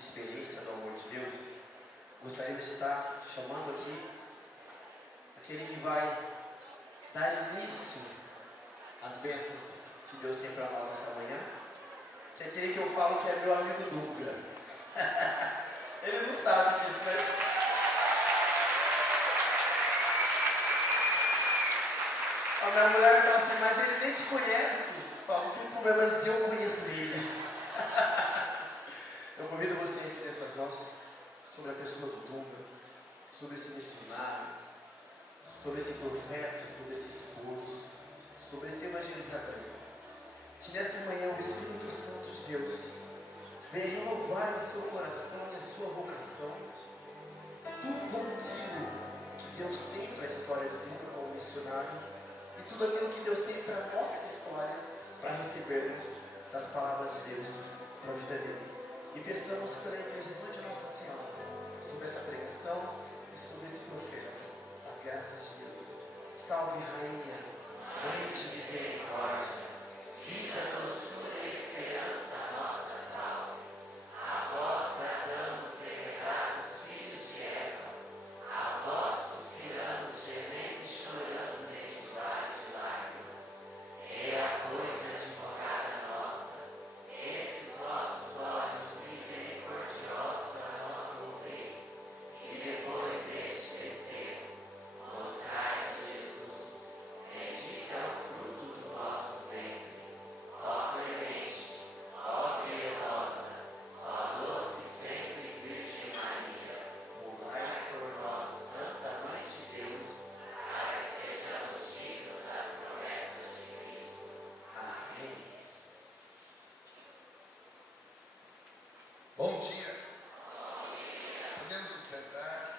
de experiência do amor de Deus, gostaria de estar chamando aqui aquele que vai dar início às bênçãos que Deus tem para nós nessa manhã, que é aquele que eu falo que é meu amigo Dunga. Ele não sabe disso, mas a minha mulher fala assim, mas ele nem te conhece. Eu falo, tem problema, mas eu conheço ele. Eu convido você a estender suas mãos sobre a pessoa do Dunga, sobre esse missionário, sobre esse profeta, sobre esse esposo, sobre esse evangelizador. Que nessa manhã o Espírito Santo de Deus venha renovar em seu coração e a sua vocação tudo aquilo que Deus tem para a história do Dunga como missionário e tudo aquilo que Deus tem para a nossa história, para recebermos das palavras de Deus para a vida dele. E peçamos pela intercessão de Nossa Senhora sobre essa pregação e sobre esse profeta, as graças de Deus. Salve, Rainha, Mãe de misericórdia, vida, doçura e esperança, nossa salve. A vós bradamos, delegados filhos de Eva, a vós suspiramos, gemendo e chorando neste vale de lágrimas. É a coisa advogada nossa, esses vossos olhos misericordiosos a nós volvei, e depois deste desterro, mostrai-nos Jesus, bendito é o fruto do vosso ventre. Ó clemente, ó piedosa, ó doce sempre Virgem Maria, rogai por nós, Santa Mãe de Deus, para que sejamos dignos das promessas de Cristo. Amém. Bom dia. Podemos nos sentar.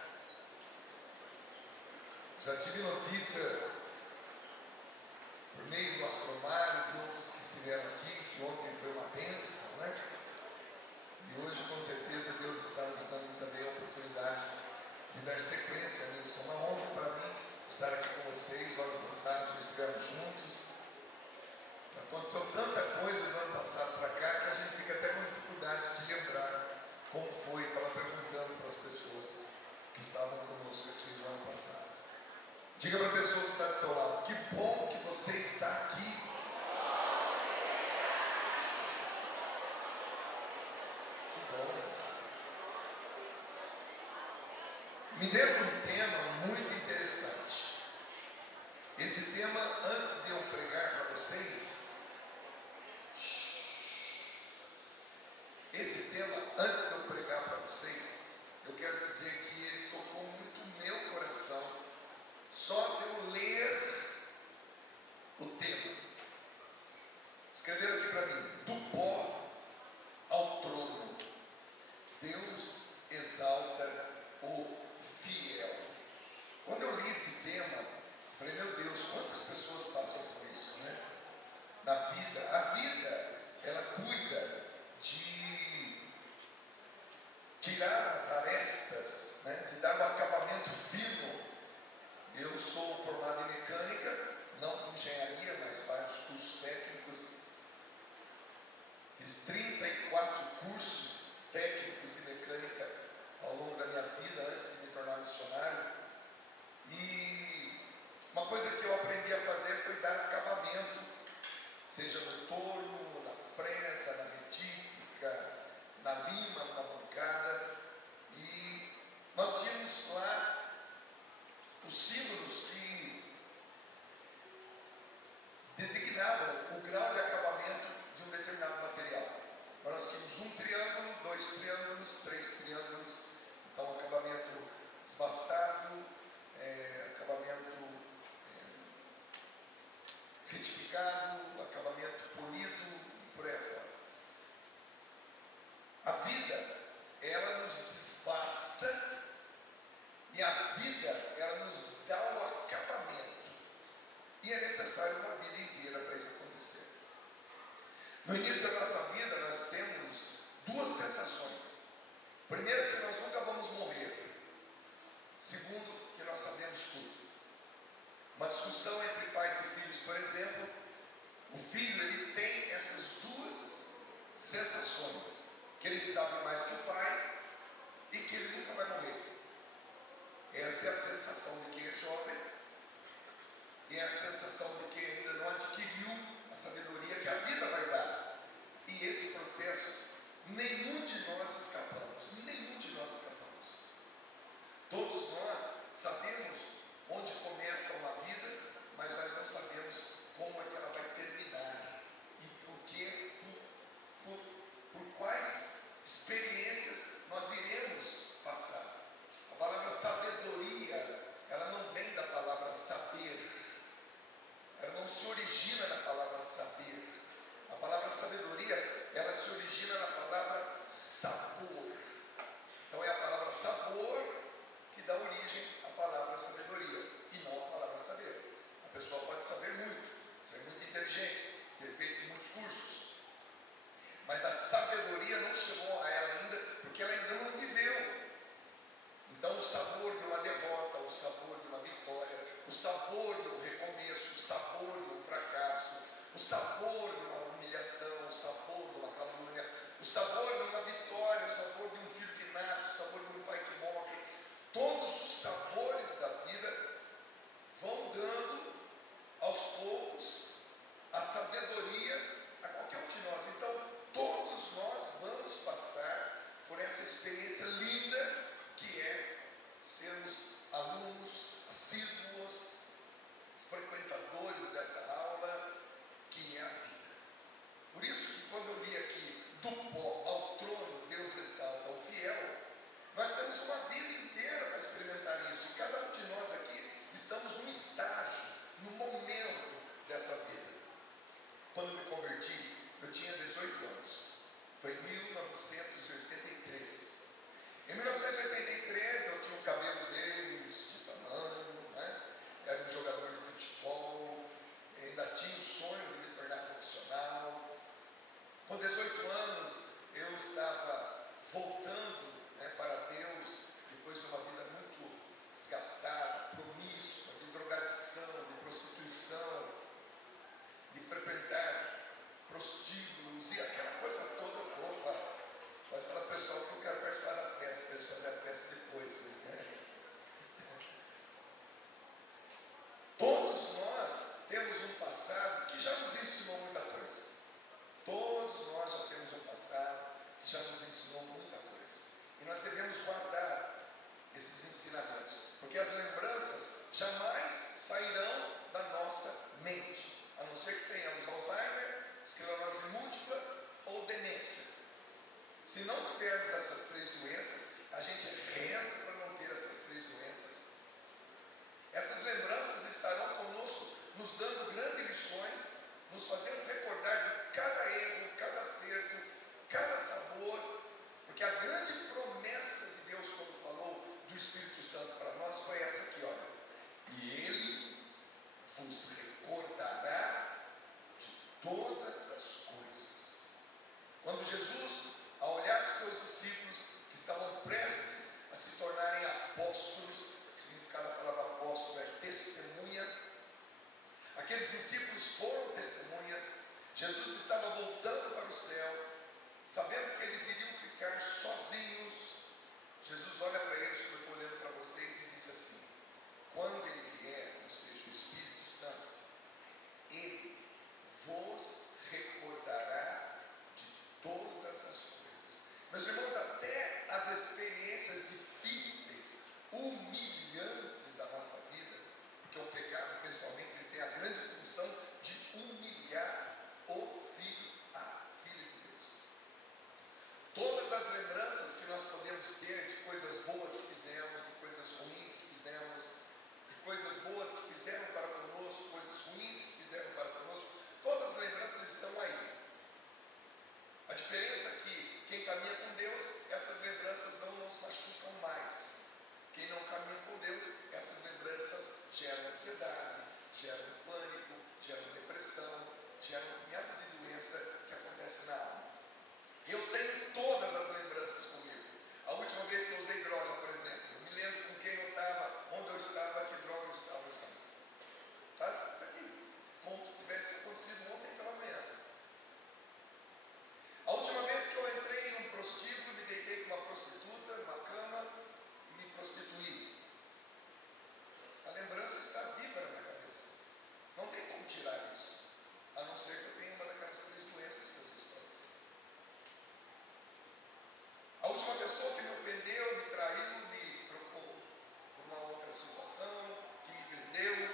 Já tive notícia por meio do Astromário e de outros que estiveram aqui, que ontem foi uma bênção, né? E hoje, com certeza, Deus está nos dando também a oportunidade de dar sequência nisso. É uma honra para mim estar aqui com vocês. O ano passado já estivemos juntos. Aconteceu tanta coisa do ano passado para cá que a gente fica até com dificuldade de lembrar como foi. Estava perguntando para as pessoas que estavam conosco aqui no ano passado. Diga para a pessoa que está do seu lado: que bom que você está aqui. Que bom. Me deram um tema muito interessante. Esse tema, antes de eu pregar para vocês, eu quero dizer que ele tocou muito o meu coração, só de eu ler o tema. Escreveram aqui para mim: do pó ao trono, Deus exalta o fiel. Quando eu li esse tema, eu falei: meu Deus, quantas pessoas passam por isso, né? Na vida, a vida, ela cuida de tirar as arestas, né? De dar um acabamento fino. Eu sou formado em mecânica, não em engenharia, mas vários cursos técnicos. Fiz 34 cursos técnicos de mecânica ao longo da minha vida, antes de me tornar missionário. E uma coisa que eu aprendi a fazer foi dar acabamento, seja no torno, na fresa, na retífica, na lima, na bancada. E nós tínhamos lá os símbolos que designavam o grau de acabamento de um determinado material. Então nós tínhamos um triângulo, 2 triângulos, 3 triângulos. Então acabamento desbastado, acabamento retificado, acabamento polido e por aí fora. A vida, ela nos desbasta, e a vida, ela nos dá o acabamento. E é necessário uma vida inteira para isso acontecer. No início da nossa vida, nós temos duas sensações. Primeiro, que nós nunca vamos morrer. Segundo, que nós sabemos tudo. Uma discussão entre pais e filhos, por exemplo, o filho, ele tem essas duas sensações, que ele sabe mais que o pai e que ele nunca vai morrer. Essa é a sensação de quem é jovem, e é a sensação de quem ainda não adquiriu a sabedoria que a vida vai dar. E esse processo, nenhum de nós escapamos, nenhum de nós escapamos. Todos nós sabemos onde começa uma vida, mas nós não sabemos como é que ela vai terminar e por quais experiências nós iremos passar. A palavra sabedoria, ela não vem da palavra saber, ela não se origina na palavra saber. A palavra sabedoria, ela se origina na palavra sabor. Então é a palavra sabor que dá origem à palavra sabedoria, e não à palavra saber. A pessoa pode saber muito, ser muito inteligente, ter feito muitos cursos, mas a sabedoria não chegou a ela ainda, porque ela ainda não viveu. Então o sabor de uma derrota, o sabor de uma vitória, o sabor do recomeço, o sabor do fracasso, o sabor de uma humilhação, o sabor de uma calúnia, o sabor de uma vitória, o sabor de um filho que nasce, o sabor de um pai que morre, todos os sabores da vida vão dando aos poucos a sabedoria a qualquer um de nós. Então todos nós vamos passar por essa experiência linda que é sermos alunos assíduos, frequentadores dessa aula, que é a vida. Por isso que quando eu li aqui, do pó ao trono, Deus exalta o fiel, nós temos uma vida inteira para experimentar isso. E cada um de nós aqui estamos num estágio, num momento dessa vida. Quando me converti, eu tinha 18 anos. Foi em 1983. Em 1983 eu tinha um cabelo desse tamanho, né? Era um jogador de futebol, ainda tinha o sonho de me tornar profissional. Com 18 anos eu estava voltando, né, para Deus, depois de uma vida muito desgastada, promíscua, de drogadição, de prostituição, de frequentar prostíbulos e aquela coisa toda. Opa, pode falar pessoal que eu quero participar da festa, para eles fazerem a festa depois, né? Todos nós temos um passado que já nos ensinou muita coisa. Todos nós já temos um passado que já nos ensinou muita coisa. E nós devemos guardar esses ensinamentos, porque as lembranças jamais sairão da nossa mente, a não ser que tenhamos Alzheimer, esclerose múltipla ou demência. Se não tivermos essas três doenças, a gente reza para não ter essas três doenças. Essas lembranças estarão conosco, nos dando grandes lições, nos fazendo recordar de cada erro, cada acerto, cada sabor, porque a grande promessa de Deus quando falou do Espírito Santo para nós foi essa aqui, olha: e Ele vos recordará de todas as coisas. Quando Jesus, ao olhar para os seus discípulos que estavam prestes a se tornarem apóstolos, o significado da palavra apóstolo é testemunha, aqueles discípulos foram testemunhas. Jesus estava voltando para o céu, sabendo que eles iriam ficar sozinhos. Jesus olha para eles, como eu estou olhando para vocês, e disse assim: quando Ele vier, ou seja, o Espírito Santo, Ele vos recordará de todas as coisas. Meus irmãos, até as experiências difíceis, humilhantes da nossa vida, porque o pecado, principalmente, ele tem a grande função de humilhar o filho, a filha de Deus. Todas as lembranças que nós podemos ter de coisas boas que fizemos, de coisas ruins que fizemos, de coisas boas que fizeram para conosco, coisas ruins que fizeram para conosco, todas as lembranças estão aí. A diferença é que quem caminha com Deus, essas lembranças não nos machucam mais. Quem não caminha com Deus, essas lembranças geram ansiedade, geram pânico, geram depressão, geram um punhado de doença que acontece na alma. Eu tenho todas as lembranças comigo. A última vez que eu usei droga, por exemplo, eu me lembro com quem eu estava, onde eu estava, que droga eu estava usando. Está aqui, como se tivesse acontecido ontem pela manhã. A última vez que eu entrei num prostíbulo, me deitei com uma prostituta numa cama, última pessoa que me ofendeu, me traiu, me trocou por uma outra situação, que me vendeu.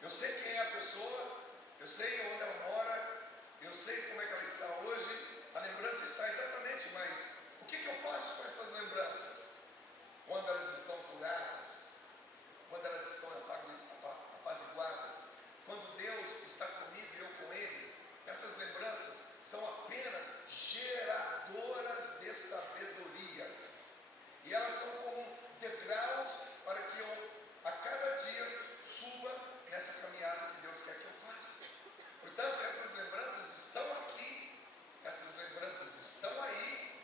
Eu sei quem é a pessoa, eu sei onde ela mora, eu sei como é que ela está hoje, a lembrança está exatamente, mas o que eu faço com essas lembranças? Quando elas estão curadas, quando elas estão apaziguadas, quando Deus está comigo e eu com Ele, essas lembranças são apenas geradoras de sabedoria. E elas são como degraus para que eu, a cada dia, suba nessa caminhada que Deus quer que eu faça. Portanto, essas lembranças estão aqui, essas lembranças estão aí,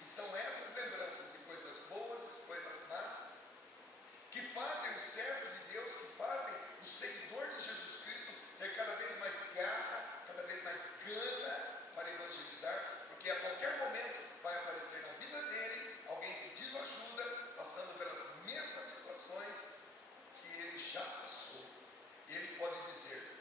e são essas lembranças de coisas boas, de coisas más, que fazem o servo de Deus, que fazem o seguidor de Jesus Cristo ter cada vez mais garra, cada vez mais gana para evangelizar, porque a qualquer momento vai aparecer na vida dele alguém pedindo ajuda, passando pelas mesmas situações que ele já passou. E ele pode dizer: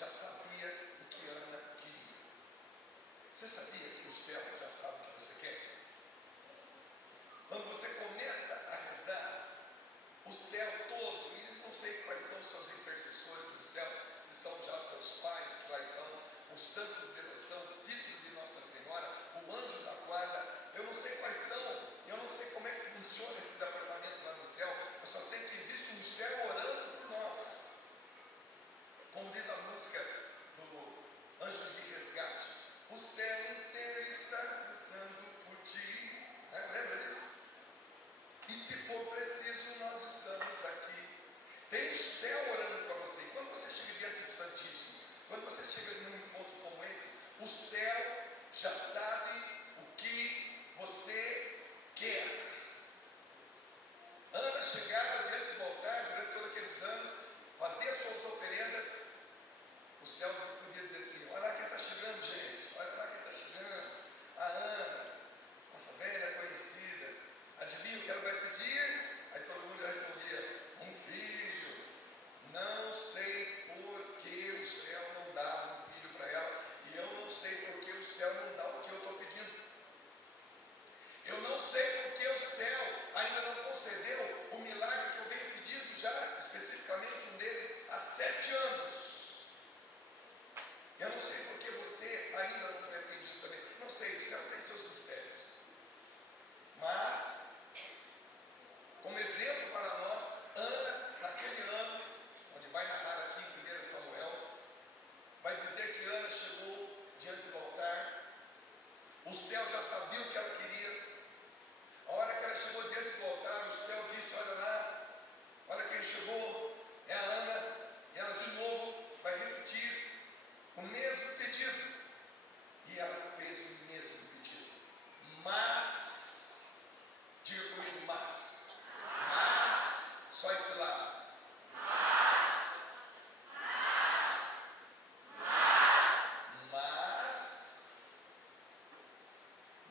já sabia o que Ana queria. Você sabia que o céu já sabe o que você quer? Quando você começa a rezar, o céu todo, e não sei quais são os seus intercessores do céu, se são já seus pais, quais são o santo de devoção, o título de Nossa Senhora, o anjo da guarda, eu não sei quais são, eu não sei como é que funciona esse departamento lá no céu, eu só sei que existe um céu orando por nós. Como diz a música do Anjos de Resgate, o céu inteiro está rezando por ti. Lembra disso? E se for preciso, nós estamos aqui. Tem um céu orando para você. E quando você chega diante do Santíssimo, quando você chega num encontro como esse, o céu já sabe o que você quer. Ana chegava diante do altar durante todos aqueles anos, fazia suas oferendas. O céu podia dizer assim: olha lá quem está chegando, gente, olha lá quem está chegando, a Ana, nossa velha conhecida. Adivinha o que ela vai pedir? Aí todo mundo respondia: um filho. Não sei por que o céu não dá um filho para ela, e eu não sei por que o céu não dá o que eu estou pedindo. Eu não sei por que o céu ainda não concedeu o milagre que eu venho pedindo já, especificamente um deles, há 7 anos. Eu não sei por que você ainda não foi atendido também. Não sei, o céu tem seus mistérios. Mas, como exemplo para nós, Ana, naquele ano, onde vai narrar aqui em 1 Samuel, vai dizer que Ana chegou diante do altar, o céu já sabia o que ela queria. A hora que ela chegou diante do altar, o céu disse: olha lá, olha quem chegou, é a Ana. E ela de novo vai repetir o mesmo pedido. E ela fez o mesmo pedido. Mas, diga comigo, mas, só esse lado. Mas,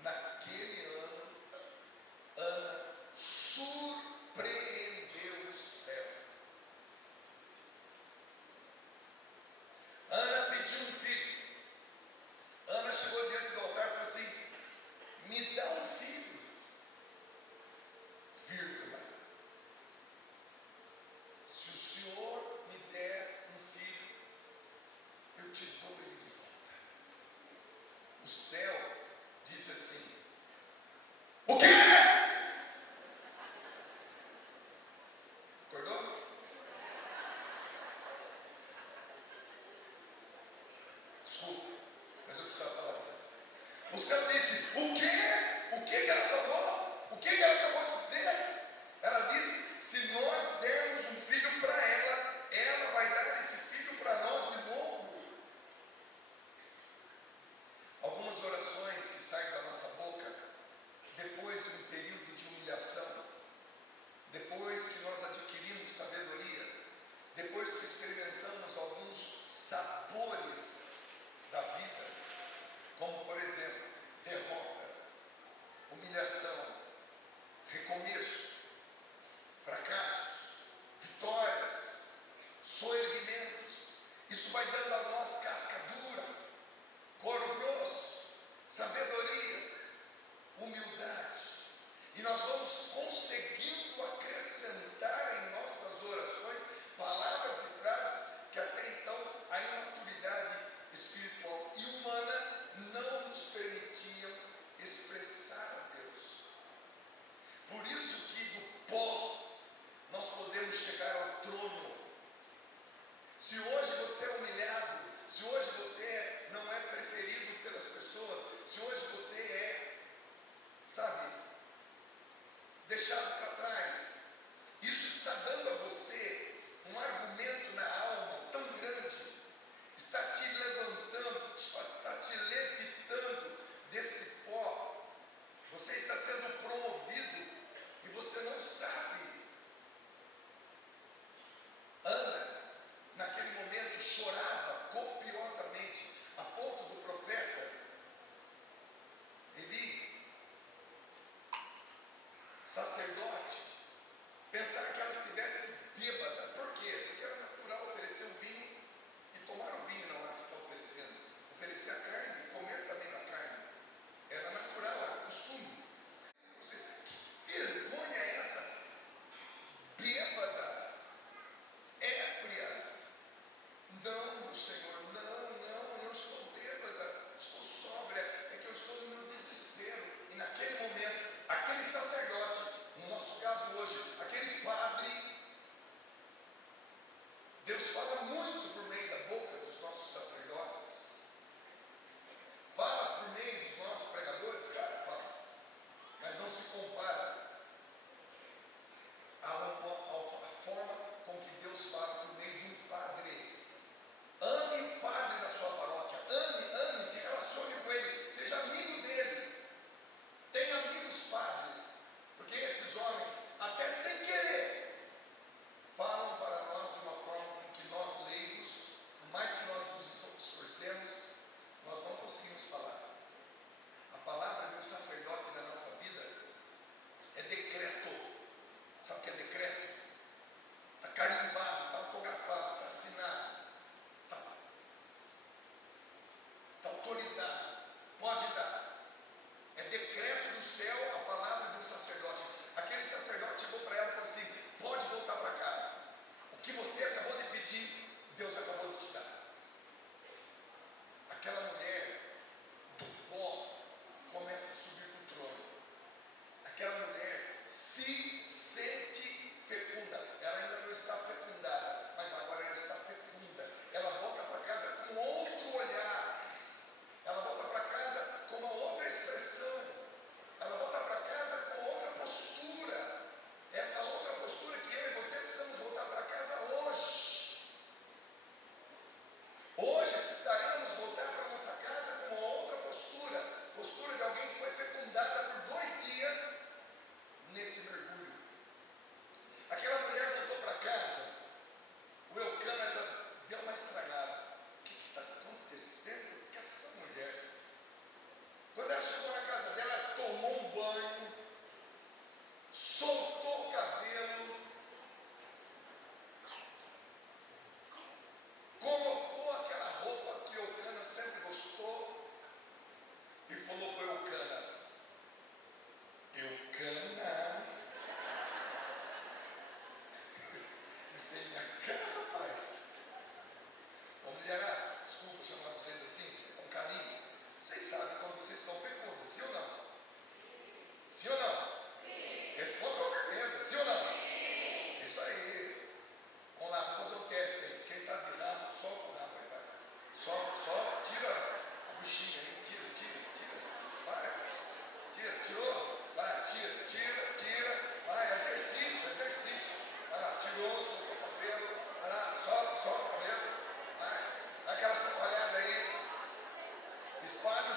naquele ano, Ana surpreendeu o céu. Ana pediu um filho. Ana chegou diante do altar e falou assim: me dá um filho, vírgula. Se o Senhor me der um filho, eu te dou ele de volta. O céu disse assim: o quê? Acordou? Desculpa, mas eu precisava falar. O céu disse: o quê? O que ela falou? O que ela acabou de dizer? Ela disse: se nós dermos um filho para ela, ela vai dar esse filho para nós de novo. Algumas orações que saem da nossa boca, depois de um período de humilhação, depois que nós adquirimos sabedoria, depois que experimentamos alguns sabores da vida, como por exemplo, derrota, humilhação, recomeço, fracassos, vitórias, soerguimentos. Isso vai dando a nós casca dura, couro grosso, sabedoria, humildade. E nós vamos conseguindo acrescentar em nossas orações palavras e frases que até então a imaturidade espiritual e humana não nos permitiam expressar a Deus. Por isso que do pó nós podemos chegar ao trono. Se hoje você é humilhado, se hoje você não é preferido pelas pessoas, se hoje você é, deixado para trás, isso está dando a você um argumento na alma tão grande, está te levantando, está te levitando desse pó. Você está sendo promovido e você não sabe. Ana, naquele momento, chorava copiosamente, a ponto do profeta Eli, sacerdote,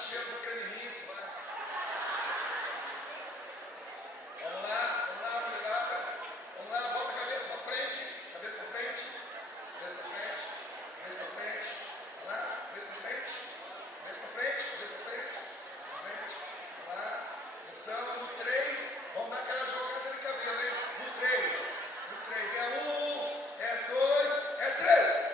cheiro do canirince lá. Vamos lá, mulherada. Vamos lá, bota a cabeça para frente. Cabeça para frente. Cabeça para frente. Cabeça para frente. Vai lá, cabeça para frente. Cabeça para frente. Cabeça para frente. Frente. Vai lá. Atenção, no 3. Vamos dar aquela jogada de cabelo, hein? No 3. No 3. É 1, é 2, é 3.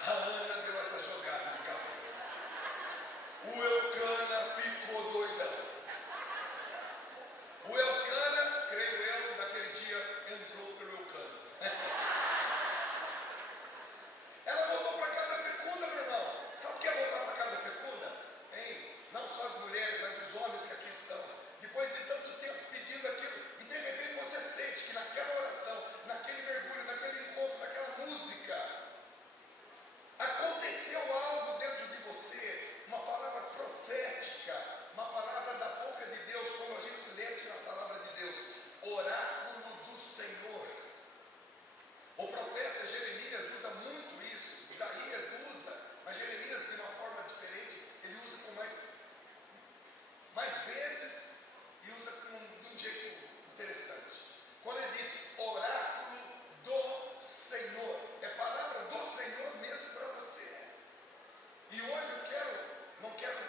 A Ana deu essa jogada de cabelo. O Eucana ficou doidão. O Eucana, creio eu, naquele dia entrou pelo Eucana. Ela voltou para casa fecunda, meu irmão. Sabe o que é voltar para casa fecunda? Hein? Não só as mulheres, mas os homens que aqui estão. Depois de tanto tempo pedindo aquilo, e de repente você sente que naquela oração, naquele mergulho, naquele encontro, naquela música, aconteceu algo dentro de você, uma palavra profética, uma palavra da boca de Deus, como a gente lê aqui na palavra de Deus, oráculo do Senhor. O profeta Jeremias usa muito isso, Isaías usa, mas Jeremias de uma forma diferente, ele usa com mais vezes e usa de um jeito interessante. Quando ele diz oráculo do Senhor, é palavra do Senhor mesmo para você. E hoje não quero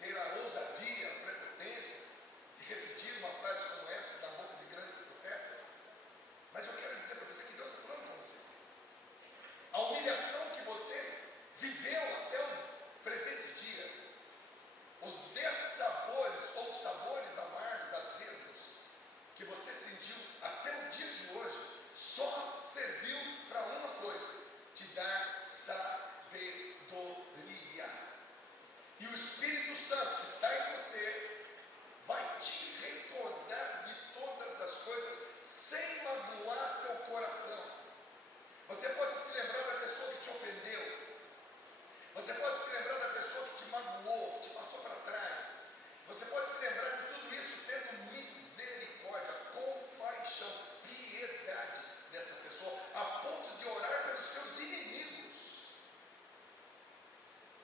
ter a ousadia, a prepotência de repetir uma frase como essa da boca de grandes profetas, mas eu quero dizer para você que Deus está falando com você. A humilhação que você viveu até o presente dia, os dessabores ou sabores amargos, azedos, que você sentiu até o dia de hoje, só serviu para uma coisa: te dar sabedoria. E o Espírito Santo que está em você vai te recordar de todas as coisas sem magoar teu coração. Você pode se lembrar da pessoa que te ofendeu. Você pode se lembrar da pessoa que te magoou, que te passou para trás. Você pode se lembrar de tudo isso tendo misericórdia, compaixão, piedade dessa pessoa, a ponto de orar pelos seus inimigos.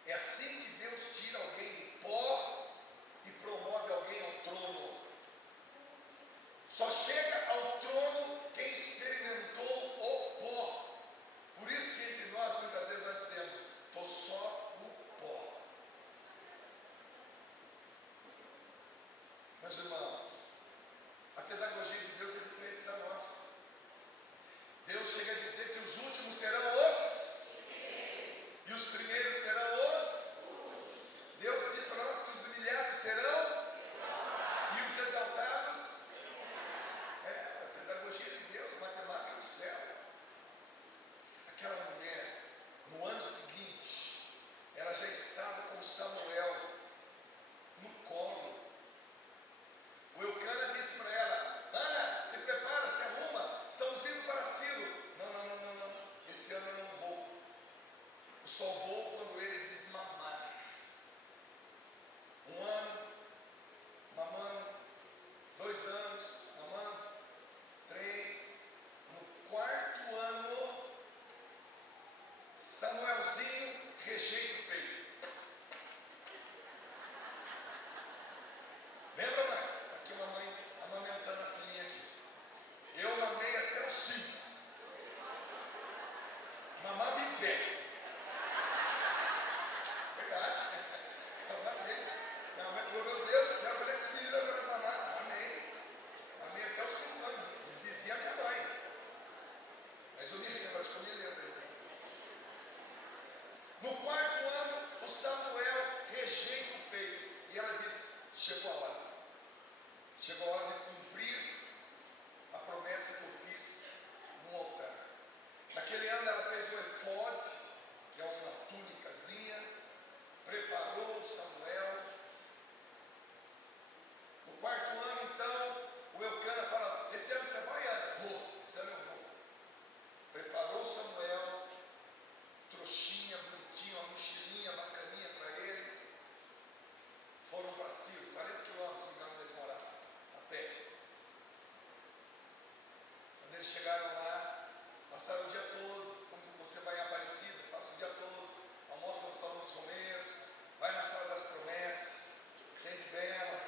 É assim que Deus tira alguém do pó e promove alguém ao trono. Só chega ao trono quem experimentou o pó. Por isso que entre nós, muitas vezes, nós dizemos: estou só no pó. Meus irmãos, a pedagogia de Deus é diferente da nossa. Deus chega a dizer que os últimos serão os, e os primeiros serão os. Deus diz para nós que os humilhados serão, e os exaltados. É a pedagogia de Deus, matemática do céu. Aquela mulher, no ano seguinte, ela já estava com Samuel no colo. O Eucana disse para ela: Ana, se prepara, se arruma, estamos indo para Silo. Não, esse ano eu não vou. Eu só vou quando ele desmamar. 1 ano, mamando, 2 anos, mamando, 3. No 4º ano, Samuelzinho rejeita o peito. Lembra, mãe? Aqui uma mãe amamentando a filhinha aqui. Eu mamei até os 5. Mamava em pé. Verdade. Eu mamei. Minha mãe falou: meu Deus do céu, quando é que esse menino vai mamar? Amei. Amei até os 5 anos. E dizia a minha mãe. Mas eu me lembro, acho que eu me lembro. No 4º ano, o Samuel rejeita o peito. E ela disse: chegou a hora. Chegou a hora de cumprir a promessa que eu fiz no altar. Naquele ano ela fez o efode, que é uma túnicazinha, preparou Samuel. No 4º ano, então, o Eucana fala: esse ano você vai, Ana? Vou, esse ano eu vou. Preparou Samuel, trouxinha, bonitinho, uma mochilinha bacaninha para ele. Foram para Silo, 40 quilômetros do lugar onde eles moravam, a pé. Quando eles chegaram lá, a passar o dia todo, como você vai em Aparecida, passa o dia todo, almoça no Salão dos Romeiros, vai na Sala das Promessas, acende vela,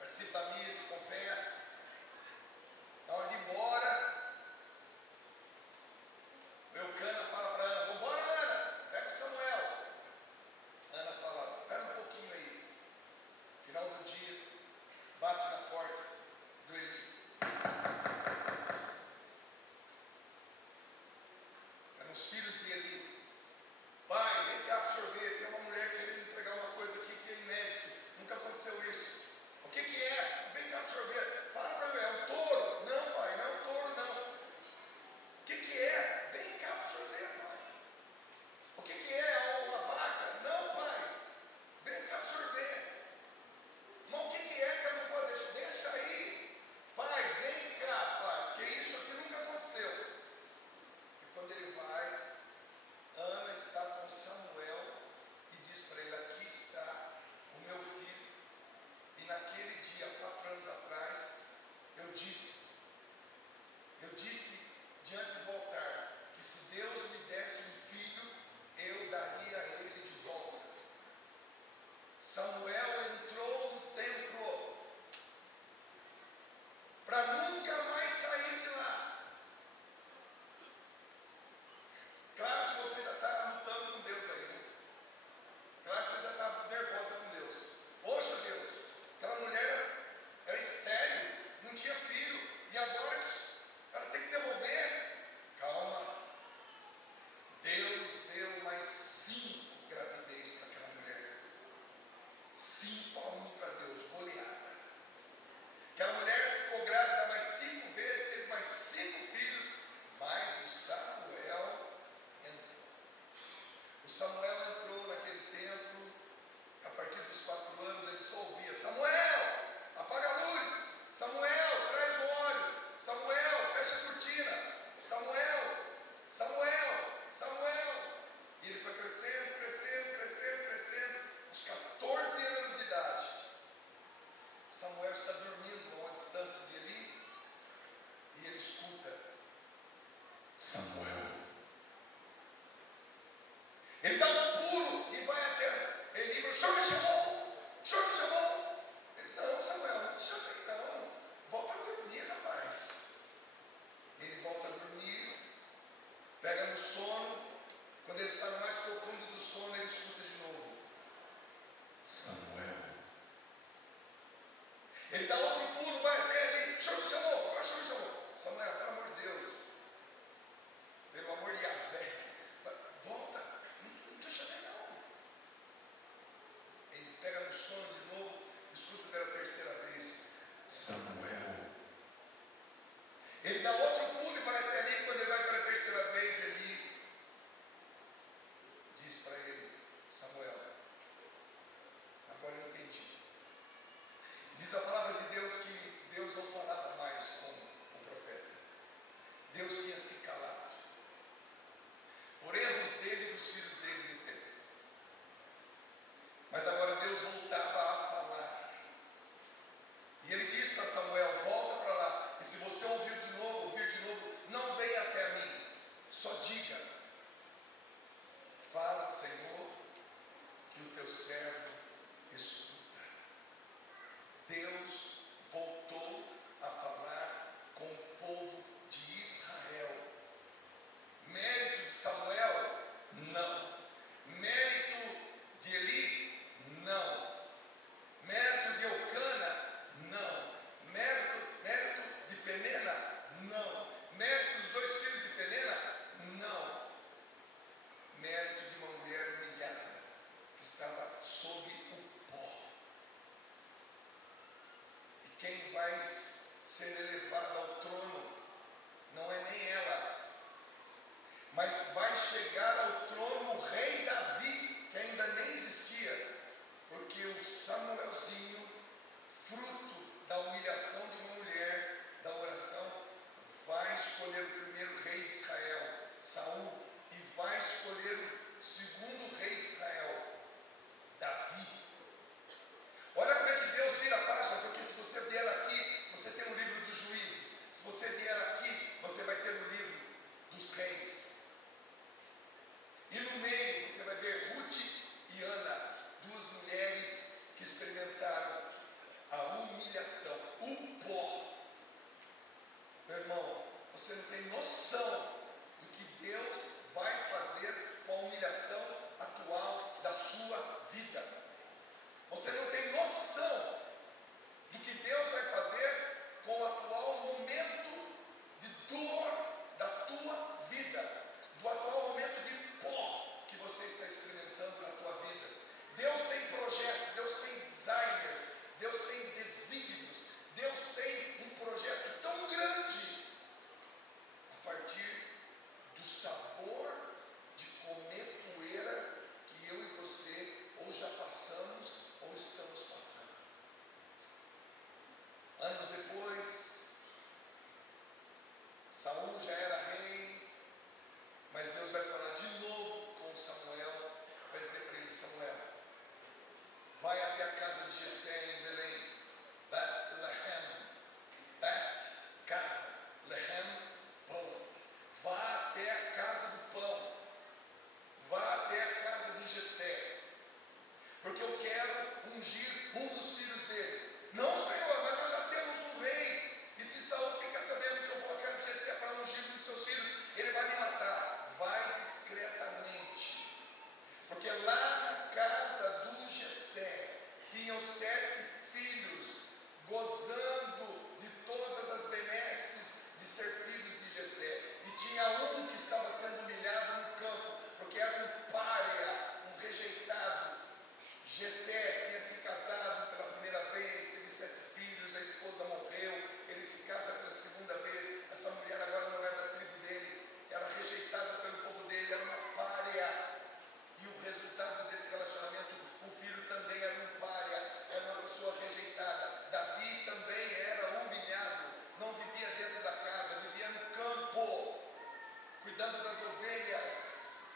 participa da missa, confessa. Na hora de ir embora, o Eucana fala para Ana: vambora, Ana, pega o Samuel. Ana fala: espera um pouquinho aí. Final do dia, bate na porta do Eli. Eram os filhos de Eli. Pai, vem cá absorver, tem uma mulher querendo entregar uma coisa aqui que é inédito, nunca aconteceu isso. O que é? Vem cá absorver. Fala para mim, é um touro? Não, pai, não é um touro, não. O que é? Vem cá absorver, pai. O que é? É uma vaca? Não, pai, vem cá absorver. Mas o que é que eu não posso deixar? Deixa aí. Pai, vem cá, pai, porque isso aqui nunca aconteceu. E quando ele vai, Ana está com Samuel e diz para ele: aqui está o meu filho. E naquele dia, 4 anos atrás, eu disse diante do altar, que se Deus me desse um filho, eu daria a ele de volta. Samuel entrou no templo para nunca mais sair de lá. Claro que você já está lutando com Deus aí, né? Claro que você já está nervosa com Deus. Poxa, Deus, aquela mulher era estéril, não tinha filho, e agora ela tem que devolver. Calma. Deus deu mais 5 gravidez para aquela mulher. 5-1 para Deus, goleada. Aquela mulher ficou grávida mais 5 vezes, teve mais 5 filhos, mas o Samuel entrou. O Samuel entrou naquele templo, e a partir dos 4 anos ele só ouvia: Samuel, apaga a luz. Samuel, traz o óleo. Samuel, fecha a cortina. Samuel, Samuel, Samuel. E ele foi crescendo, crescendo, crescendo, crescendo. Aos 14 anos de idade, Samuel está dormindo a uma distância de Eli, e ele escuta: Samuel. Ele dá um pulo e vai até Eli e fala: o senhor me chamou? O senhor me chamou? Ele: não, Samuel, não te chamei não. Volta a dormir, rapaz. Ele volta a dormir, pega no sono. Quando ele está no mais profundo do sono, ele escuta de novo: Samuel. Ele dá outro pulo, vai até Eli: o senhor me chamou? Qual o senhor me chamou? Samuel, pelo amor de Deus, pelo amor de Yahvé, volta, não te chamei não. Ele pega no sono de novo, escuta pela terceira vez: Samuel. Ele dá outro pulo e vai até ali. Quando ele vai pela terceira vez, ele diz para ele: Samuel, agora eu entendi. Diz a palavra de Deus que Deus não falava mais com o profeta. Deus tinha se calado por erros dele e dos filhos dele no tempo. Mas agora Deus voltava a falar. E ele diz para Samuel: volta para lá. E se você ouvir de novo, não venha até mim. Só diga: fala, Senhor, que o teu servo escuta. Deus voltou a falar com o povo de Israel. Mérito de Samuel? Não. Mérito de Eli? Não. Mérito de Eucana? Não. Mérito de Fenena? Não. Mérito dos 2 filhos de Fenena? Não. Mérito de uma mulher humilhada que estava sob o pó. E quem vai ser elevado ao trono não é nem ela, mas vai chegar ao trono o rei Davi, que ainda nem existia, porque o Samuelzinho, fruto da humilhação de uma mulher, da oração, vai escolher o primeiro rei de Israel, Saul, e vai escolher o segundo rei de Israel, Davi. Olha como é que Deus vira a página, porque se você vier aqui, você tem o livro dos Juízes. Se você vier aqui, você vai ter o livro dos dos reis. E no meio você vai ver Ruth e Ana, duas mulheres que experimentaram a humilhação, o pó. Meu irmão, você não tem noção do que Deus vai fazer com a humilhação atual da sua vida. Você não tem noção do que Deus vai fazer com o atual momento de dor da tua vida, do atual momento de pó que você está experimentando na tua vida. Deus tem projetos, Deus tem designers, Deus tem desígnios, Deus tem um projeto tão grande a partir do sabor de comer poeira que eu e você ou já passamos ou estamos passando. Anos depois, Saul já era rei, mas Deus vai falar de novo com Samuel, vai dizer para ele: Samuel, vai até a casa de Jessé em Belém, Bethlehem, casa, Lehem, pão. Vá até a casa do pão, vá até a casa de Jessé, porque eu quero ungir um dos filhos dele. Não, Senhor, mas nós já temos um rei, e se Saul fica sabendo que eu vou à casa de Jessé para ungir um dos seus filhos, ele vai me matar. Vai discretamente, porque lá na casa do Jessé tinham 7 filhos gozando de todas as benesses de ser filhos de Jessé, e tinha um que estava sendo humilhado no campo, porque era um pária, um rejeitado. Jessé tinha se casado pela primeira vez, teve 7 filhos, a esposa morreu, ele se casa pela segunda vez, essa mulher agora não era da tribo dele, era rejeitada pelo povo dele, era uma pária, e o resultado desse relacionamento, o filho também era um pária, era uma pessoa rejeitada. Davi também era humilhado, não vivia dentro da casa, vivia no campo, cuidando das ovelhas.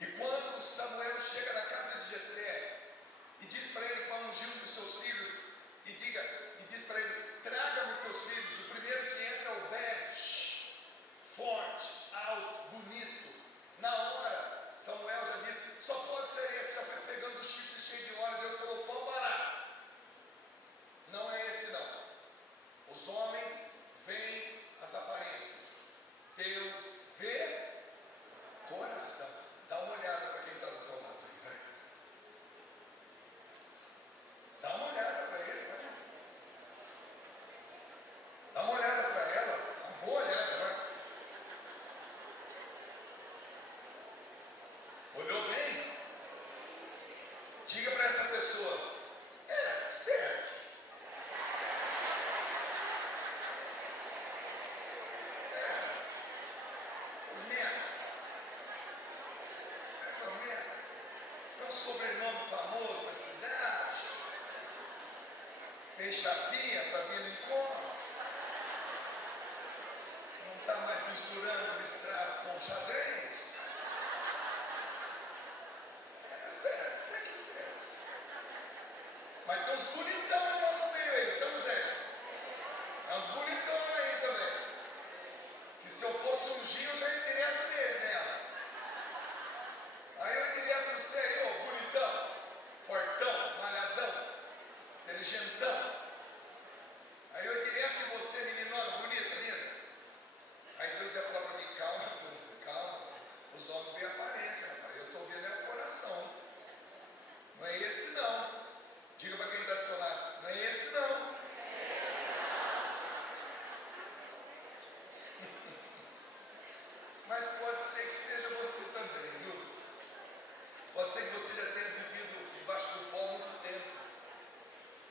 E quando Samuel chega na casa de Jessé e diz para ele para ungir um dos seus filhos, e diz para ele: traga-me seus filhos. O primeiro que entra é o Obed, forte, alto, bonito. Na hora, Samuel já disse: só pode ser esse. Já foi pegando o chifre cheio de óleo. Deus falou: pode parar. Não é esse não. Os homens veem as aparências, Deus vê coração. Dá uma olhada para quem está do teu lado aí, vai. Dá uma olhada para ele, vai. Dá uma olhada para ela, uma boa olhada, vai. Olhou bem? Diga para essa pessoa: serve. É um sobrenome famoso na cidade. Fez chapinha para vir no encontro. Não está mais misturando listrado com xadrez. É sério, tem que ser. Mas tem uns bonitão no nosso meio aí, não tem? É uns bonitão aí também. Que se eu fosse ungir, eu já ia direto nela. Aí eu direto não sei, ô bonitão, fortão, malhadão, inteligentão. Aí eu direto em você, meninona, bonita, linda. Aí Deus ia falar para mim: calma, calma. Os homens veem a aparência, rapaz. Eu estou vendo é o coração. Não é esse não. Diga para quem está do seu lado: não é esse não. Mas pode ser que seja você também, viu? Pode ser que você já tenha vivido debaixo do pó há muito tempo.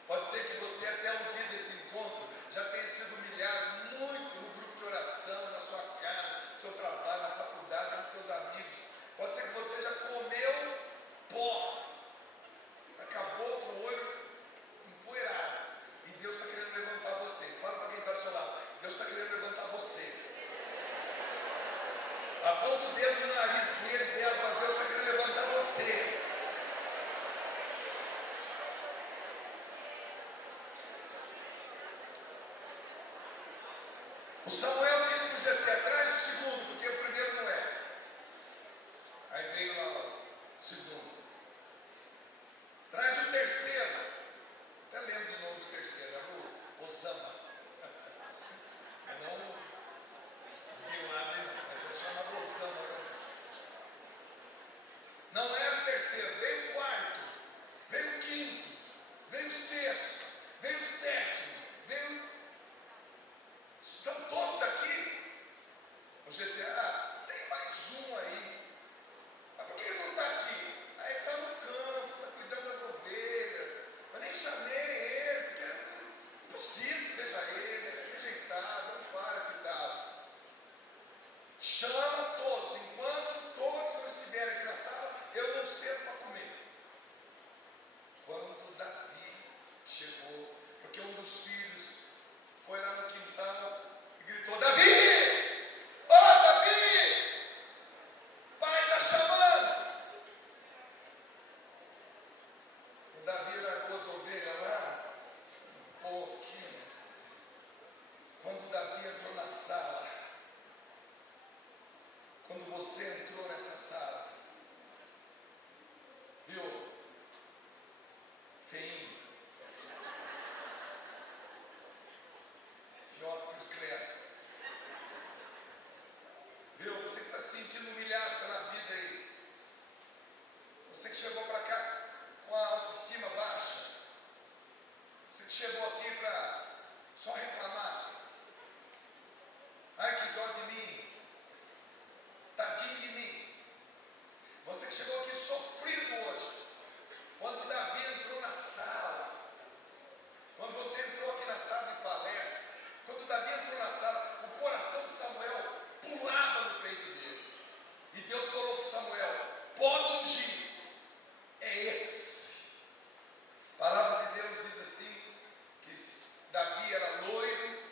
Pode ser que você até o dia desse encontro já tenha sido humilhado muito no grupo de oração, na sua casa, no seu trabalho, na faculdade, com seus amigos. Pode ser que você já comeu pó, acabou com o olho empoeirado, e Deus está querendo levantar você. Fala para quem está do seu lado: Deus está querendo levantar você. Aponta o dedo no nariz dela, para Deus está querendo levantar você. O Samuel disse para o Jessé: traz o segundo, porque o primeiro não é. Aí veio lá o segundo. Traz o terceiro. Até lembro o nome do terceiro, era o Osama. Não Bin Laden, não, mas ele chamava Osama. Não era o terceiro, veio o quarto, veio o quinto, veio o sexto, veio o sétimo, veio. São todos aqui. O Jessé, tem mais um aí. Mas por que ele não está aqui? Aí ele está no campo, está cuidando das ovelhas. Eu nem chamei ele, porque é impossível que seja ele é rejeitado, não para, coitado. Chama todos, enquanto todos não estiverem aqui na sala, eu não sento para comer. Quando Davi chegou, porque um dos filhos foi lá no quintal e gritou: Davi! Ô Davi! Pai está chamando! O Davi largou as ovelhas lá, um pouquinho. Quando Davi entrou na sala, quando você entrou nessa sala, viu? Feinho, Fiota Cruz Credo, viu? Você que está se sentindo humilhado pela vida aí, você que chegou para cá com a autoestima baixa, você que chegou aqui para só reclamar, ai que dó de mim, tadinho de mim. Você que chegou aqui sofrido hoje, quando Davi entrou na sala, quando você entrou aqui na sala de palestra, quando Davi entrou na sala, o coração de Samuel pulava no peito dele. E Deus falou para Samuel: pode ungir, é esse. A palavra de Deus diz assim, que Davi era loiro,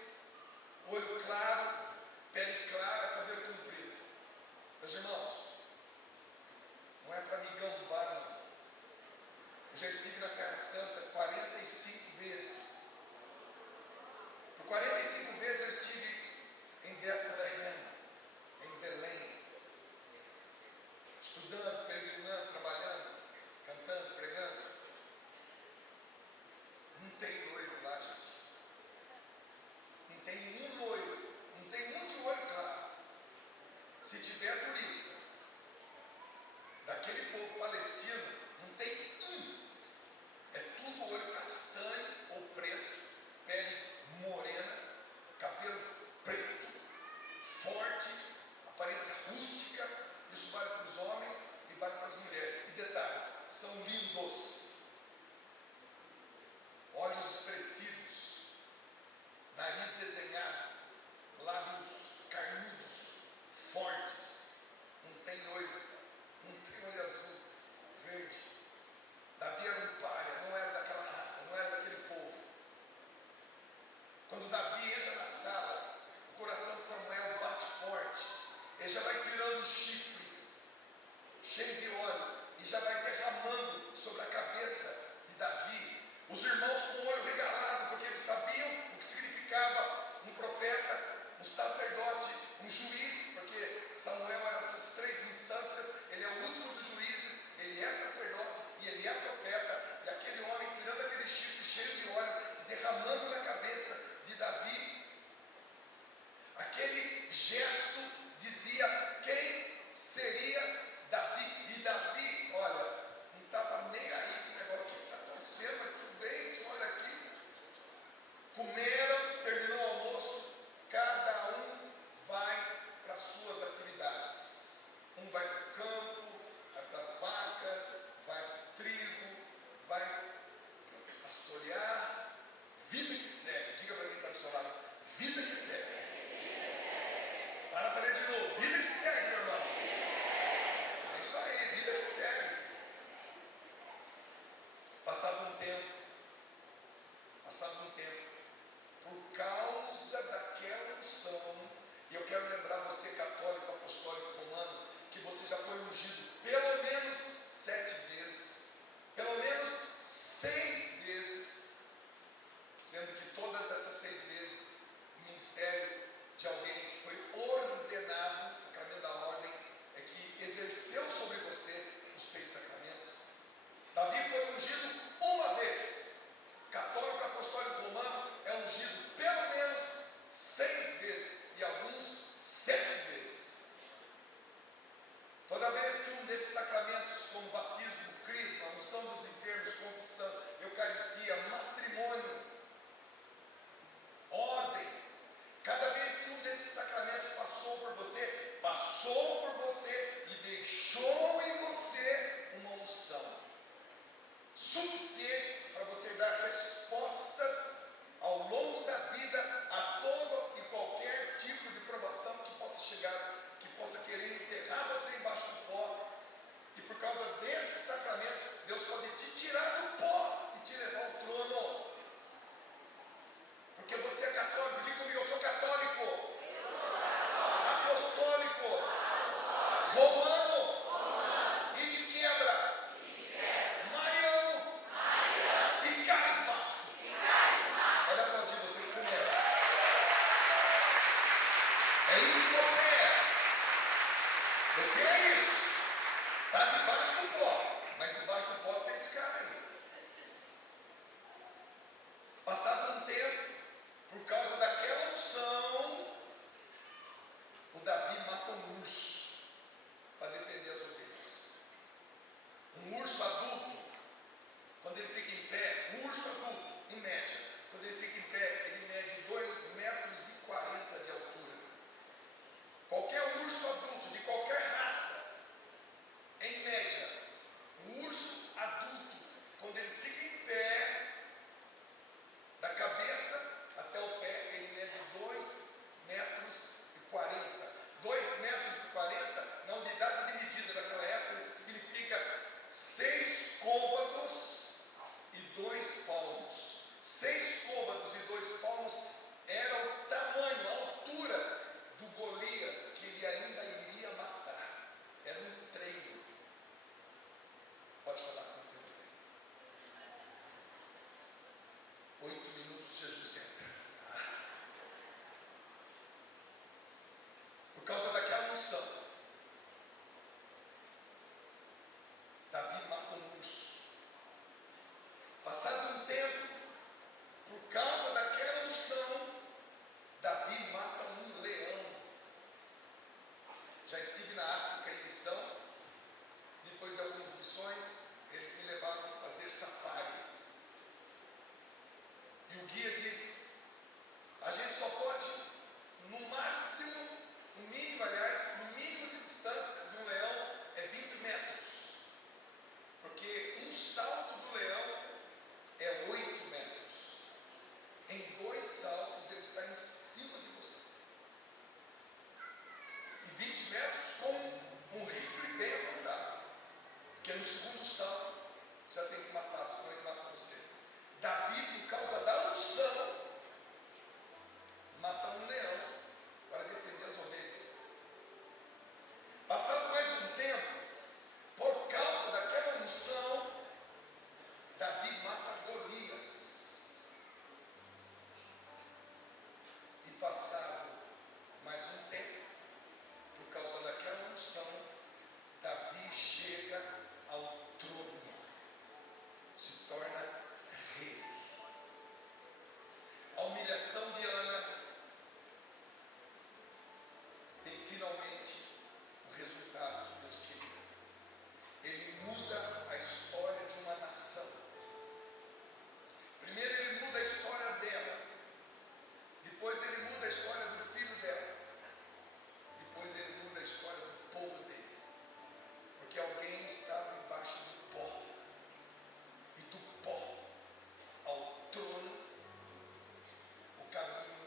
olho claro, pele clara, cabelo comprido. Meus irmãos, não é para me gambar, não. Eu já estive na Terra Santa 45 vezes. Por 45 vezes eu estive em Betlehem, em Belém, estudando, peregrinando, trabalhando, cantando, pregando. Não tem loiro lá, gente. Não tem nenhum loiro, não tem nenhum de olho claro. Se tiver turista daquele povo palestino, não tem um. É tudo olho castanho ou preto, pele morena, cabelo preto, forte, aparência rústica. Isso vale para os homens e vale para as mulheres. E detalhes, são lindos. Olhos expressivos, nariz desenhado, lábios carnudos, fortes. Não tem loiro, não tem olho azul, verde. Davi era um pária, não era daquela raça, não era daquele povo. Quando Davi entra na sala, o coração de Samuel bate forte. Ele já vai tirando o chifre, cheio de óleo, e já vai derramando sobre a cabeça de Davi. Os irmãos com o olho regalado, porque eles sabiam o que significava um profeta, um sacerdote, um juiz, porque Samuel era essas três instâncias. Ele é o último dos juízes, ele é sacerdote e ele é profeta. E aquele homem tirando aquele chifre cheio de óleo, derramando na cabeça de Davi, aquele gesto dizia quem seria Davi. E Davi, olha, não estava nem aí com o negócio, o que está acontecendo, mas tudo bem, se olha aqui. Comeram, terminou o almoço, cada um vai para as suas atividades. Um vai para o campo, vai para as vacas, vai para o trigo, vai pastorear. Vida que segue. Diga para quem está do seu lado: vida que segue. Para ele de novo: vida que segue, meu irmão. É isso aí, vida que segue. Passado um tempo, por causa daquela unção, e eu quero lembrar você, católico, apostólico, romano, que você já foi ungido pelo menos 7 vezes, pelo menos 6 vezes, sendo que todas essas 6 vezes o ministério de isso que você é. Você é isso. Está debaixo do pó. Mas debaixo do pó tem esse cara aí. Passado um tempo, por causa daquela unção, o Davi mata um urso para defender as ovelhas. Um urso adulto, quando ele fica em pé, um urso adulto, em média, quando ele fica em pé, ele mede 2,40 metros de altura. Qualquer urso adulto, de qualquer raça, em média, um urso adulto, quando ele fica em pé, da cabeça até o pé, ele mede 2,40 metros. 2,40 metros, na unidade de medida daquela época, isso significa 6 côvados e 2 palmos. 6 côvados e 2 palmos era o tamanho, a altura do Golias que ele ainda iria matar. Era um treino. Pode falar com o tempo dele. 8 minutos, Jesus entra. Por causa daquela unção, Davi mata um urso. Passado um tempo, por causa daquela unção, Davi mata um leão. Já estive na África em missão. Depois de algumas missões, eles me levaram a fazer safari. E o guia diz: a gente só pode, no máximo, no mínimo, aliás, no mínimo de distância de um leão é 20 metros. Porque um salto do leão é 8 metros. Em 2 saltos ele está em cima de você. E 20 metros com um rifle bem apontado. Porque no segundo salto você já tem que matar, senão ele mata você. Davi, por causa da unção, mata um leão para defender as ovelhas. Passado mais um tempo, por causa daquela unção, Davi mata Golias. E passado mais um tempo, por causa daquela unção, Davi chega ao trono, se torna rei. A humilhação de Ana tem finalmente o resultado que Deus queria. Ele muda a história de uma nação. Primeiro ele muda a história dela. Depois ele muda a história do filho dela. Depois ele muda a história do povo dele. Porque alguém estava embaixo do pó. E do pó ao trono, o caminho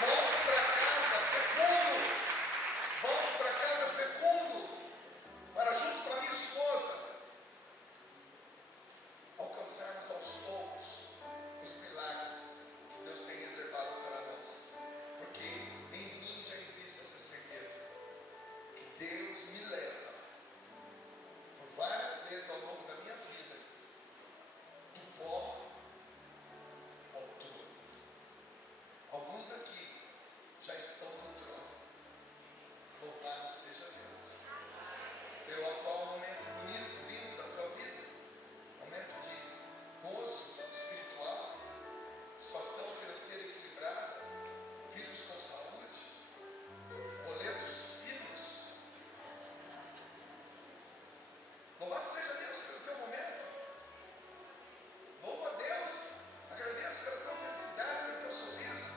volte para casa fecundo. Volte para casa fecundo. Para junto com a minha esposa alcançarmos aos poucos os milagres que Deus tem reservado para nós. Porque em mim já existe essa certeza que Deus me leva por várias vezes ao longo da minha vida do pó ao trono. Alguns aqui já estão no trono. Louvado seja Deus pelo atual momento bonito vindo da tua vida, momento de gozo espiritual, situação financeira equilibrada, filhos com saúde, boletos finos. Louvado seja Deus pelo teu momento. Louva a Deus, agradeço pela tua felicidade, pelo teu sorriso.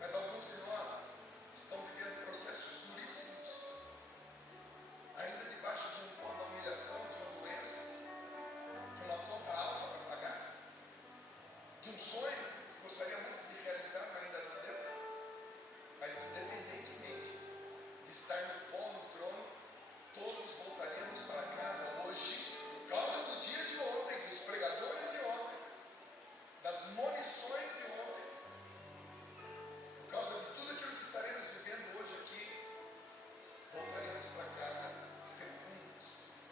Mas alguns de nós estão vivendo processos duríssimos, ainda debaixo de um pó da humilhação, de uma doença, de uma conta alta para pagar, de um sonho que gostaria muito de realizar, mas ainda não deu. Mas independentemente de estar no pó, no trono, todos voltaremos para casa hoje, por causa do dia de ontem, dos pregadores de ontem, das munições de ontem, por causa de tudo aquilo que estaremos vivendo hoje aqui, voltaremos para casa fecundos,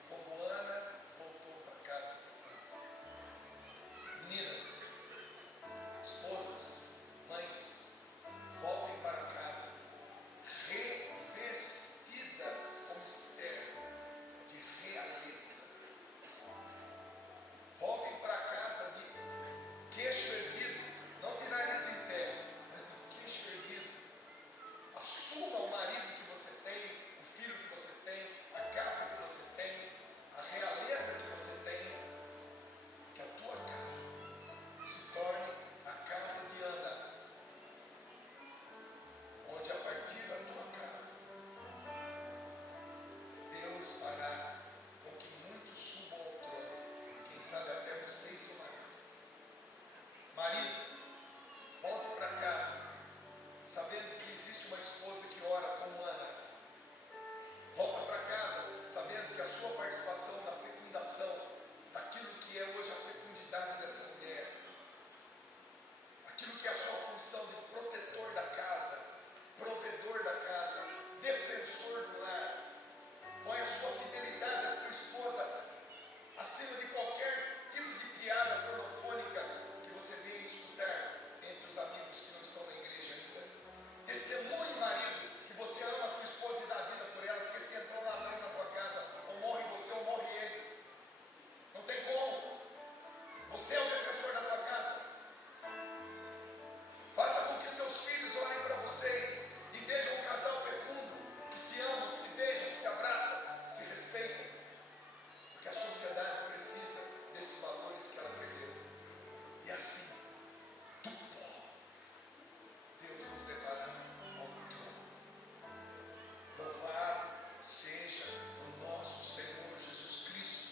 como Ana voltou para casa fecunda. Meninas, esposas, mães, voltem para casa revestidas como Esther de realeza. Voltem para casa de queixo erguido, não de nariz em pé, mas de queixo erguido. Assuma o marido que você tem, o filho que você tem, a casa que você tem, a realeza que você tem, e que a tua casa se torne a casa de Ana, onde a partir da tua casa Deus fará com que muitos subam ao trono, quem sabe até você e seu marido. Marido, volte para casa, sabendo que existe uma esposa que ora como Ana. Volta para casa, sabendo que a sua participação na fecundação, daquilo que é hoje a fecundidade dessa mulher, aquilo que é a sua função de protetor da casa, provedor da casa, defensor do lar, põe a sua fidelidade à tua esposa acima de qualquer tipo de piada pornofônica que você venha escutar entre os amigos que não estão na igreja ainda. Testemunhe, marido, que você ama a tua esposa e dá vida por ela, porque se entrar um ladrão na tua casa, ou morre você ou morre ele. Não tem como. Você é o defensor da tua casa. Faça com que seus filhos olhem para vocês e vejam um casal fecundo, que se amam, que se beijam, que se abraçam, que se respeitam. Porque a sociedade precisa desses valores que ela perdeu. E assim, do pó, Deus nos levará ao trono. Louvado seja o nosso Senhor Jesus Cristo,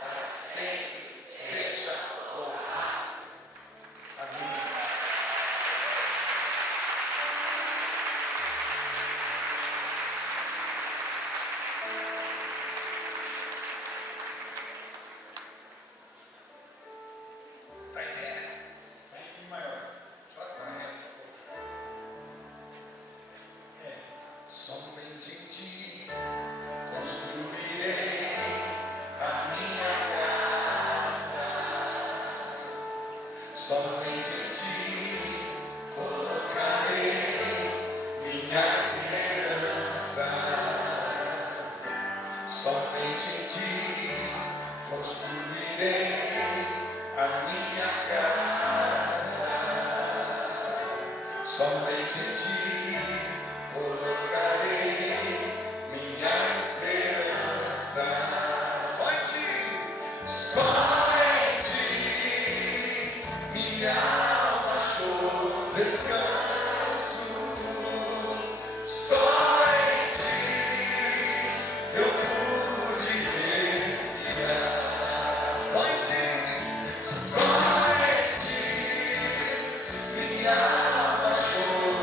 para sempre seja louvado. Amém. Está em ré? Em maior. Joga para ré, por favor. Somente em ti construirei a minha casa. Somente em ti colocarei minha esperança. Somente em ti construirei a minha casa. Somente em ti colocarei minha esperança. Só em ti, só em ti, minha alma achou descanso. Só em ti eu pude respirar. Só em ti, minha alma achou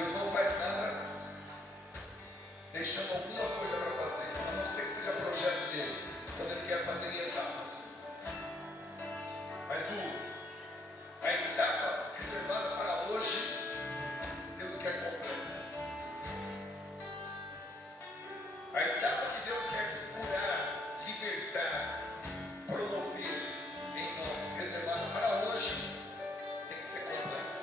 Deus não faz nada deixando alguma coisa para fazer, a não ser que seja projeto dele, quando ele quer fazer em etapas. Mas a etapa reservada para hoje, Deus quer completar. A etapa que Deus quer curar, libertar, promover em nós, reservada para hoje, tem que ser completa.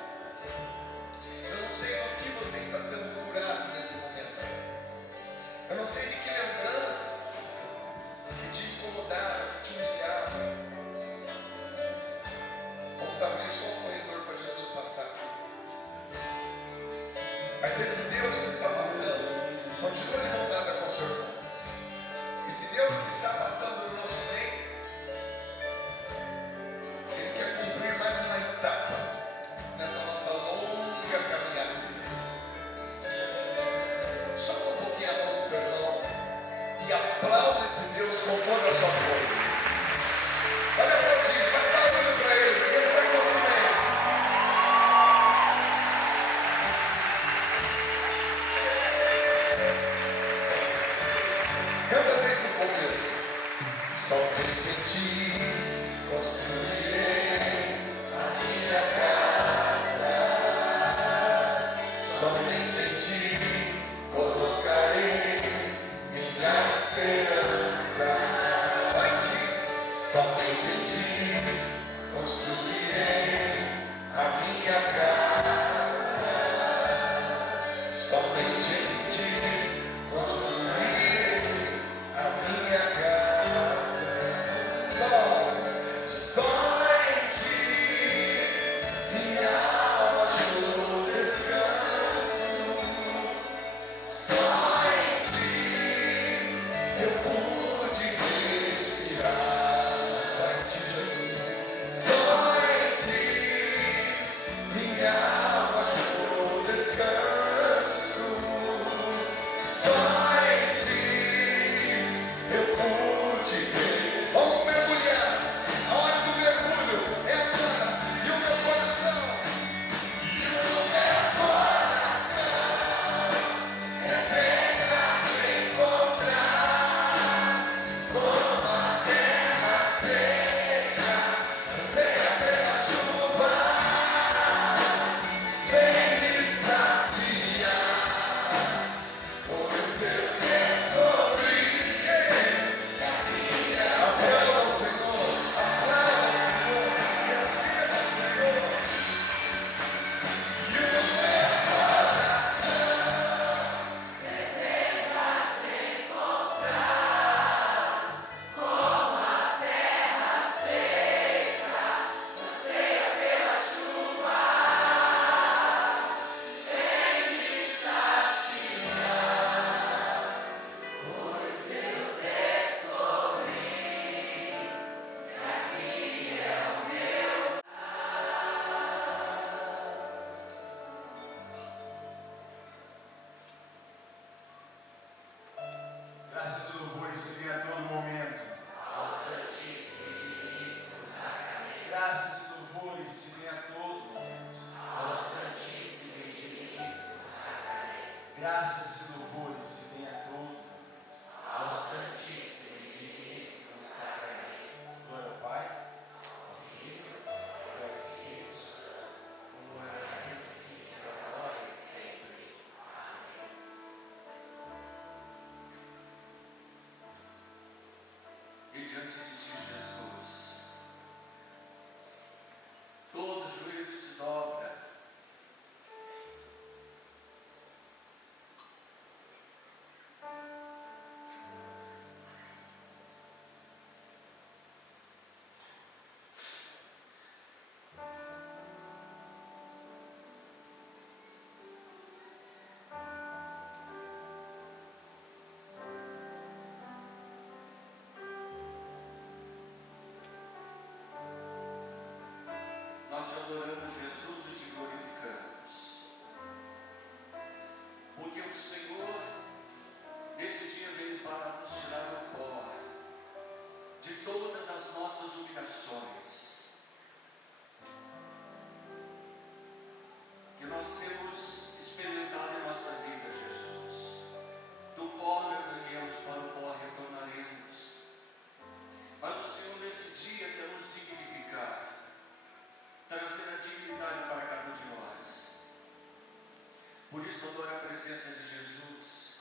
Eu não sei no que você está sendo curado nesse momento. Eu não sei de que lembrança que te incomodaram, que te humilharam. Vamos abrir só um corredor para Jesus passar. Mas esse Deus que está passando, continua de mão dada com o seu irmão. Esse Deus que está passando no nosso meio, Ele quer cumprir mais uma etapa nessa nossa longa caminhada. Solta um pouquinho a mão do seu irmão e aplauda esse Deus com toda a sua força. Olha aplaudir, faz barulho para Ele, porque Ele está em nosso meio. Canta desde o começo. Somente em Ti construirei a minha casa. Somente em Ti colocarei minha esperança. Só em Ti, somente em Ti construirei a minha casa. Somente em Ti construirei a minha casa. Só em Ti minha alma achou descanso. Só em Ti eu pude respirar. Só em Ti, Jesus. Só em Ti minha alma achou descanso. Só em Ti eu pude ver. Vamos mergulhar. A hora do mergulho é agora. E o meu coração. E o meu coração deseja te encontrar. Como a terra seca, seca pela chuva, vem me saciar. Pois eu descobri que a minha aplauda ao Senhor, aplauda ao Senhor, receba ao Senhor. E o meu coração deseja te encontrar. Como a terra seca, seca pela chuva, vem me saciar. Pois eu descobri que aqui é o meu. Graças e louvores se dê a todo momento. Ao Santíssimo e Diviníssimo Sacramento. Graças e louvores se dê a todo momento. Ao Santíssimo e Diviníssimo Sacramento. Graças e louvores se dê a todo momento. Ao Santíssimo e Diviníssimo Sacramento. Glória ao Pai, ao Filho e ao Espírito Santo, como era no princípio, agora e sempre. Amém. E diante de Ti, Jesus, todo joelho se dobra. Nós te adoramos, Jesus, e te glorificamos. Porque o Senhor, nesse dia, veio para nos tirar do pó de todas as nossas humilhações. Que nós temos experimentado Por isso adoro a presença de Jesus.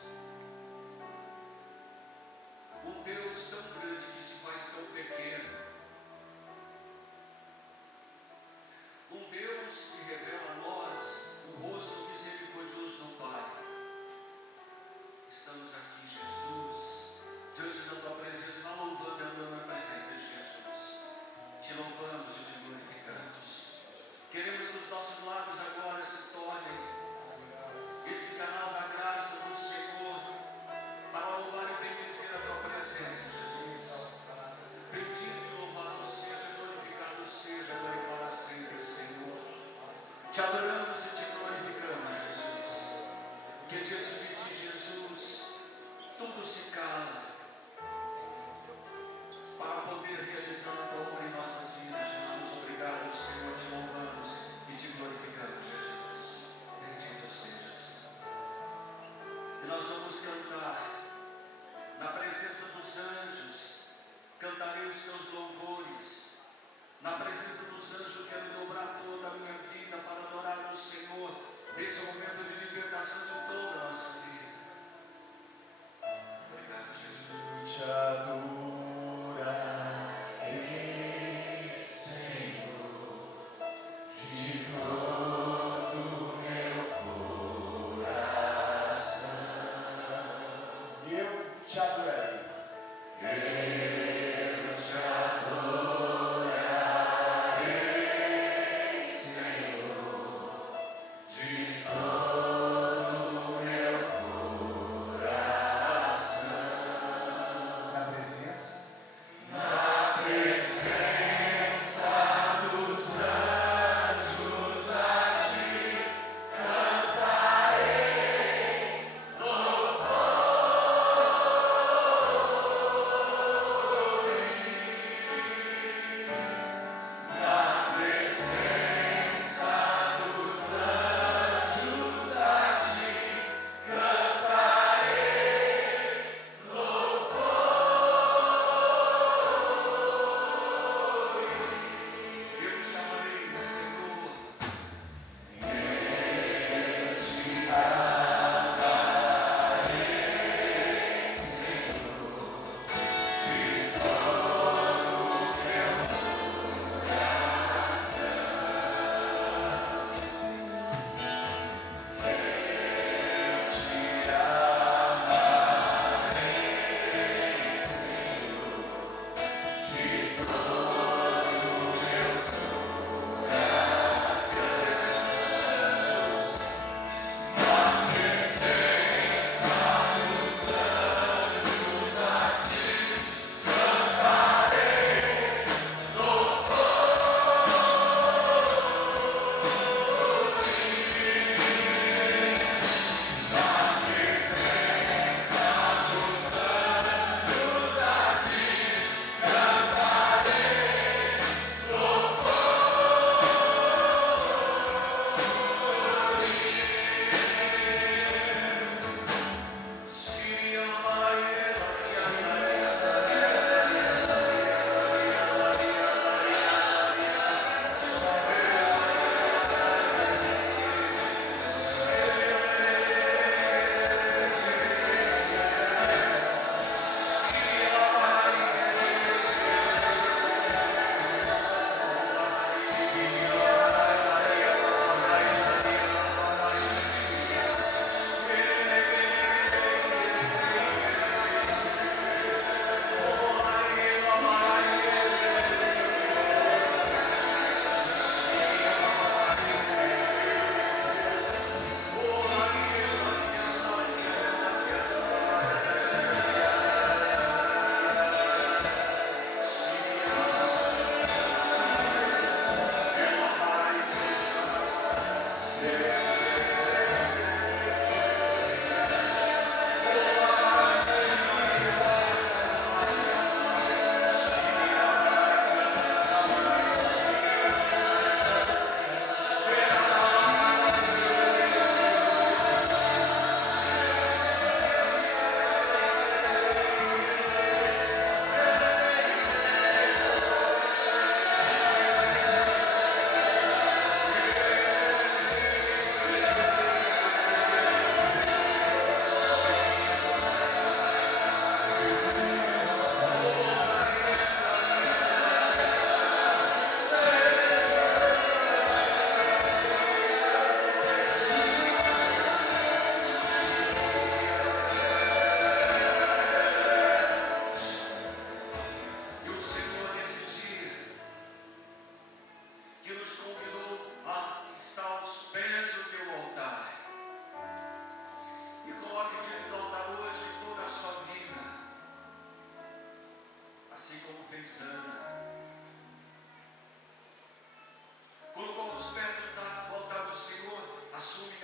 Um Deus tão grande que se faz tão pequeno. Um Deus que revela a nós o rosto misericordioso do Pai. Estamos aqui, Jesus, diante da Tua presença, não louvando e adorando a presença de Jesus. Te louvamos e te glorificamos. Queremos que os nossos lábios agora se tornem esse canal da graça do Senhor para louvar e bendizer a Tua presença, Jesus. Bendito, louvado seja, glorificado seja, agora e para sempre, Senhor. Te adoramos e te glorificamos, Jesus. Que diante de Ti, Jesus, tudo se cala para poder realizar a Tua obra em nossas vidas, Jesus. Obrigado, Senhor, te louvamos e te glorificamos, Jesus. Bendito sejas. E nós vamos cantar na presença dos anjos. Cantarei os Teus louvores. Na presença dos anjos quero dobrar toda a minha vida para adorar o Senhor nesse momento de libertação de toda a nossa vida. Obrigado, Jesus. Te adorarei, Senhor, de todo o meu coração. Eu te adorarei. Eu te adorarei, Senhor, de todo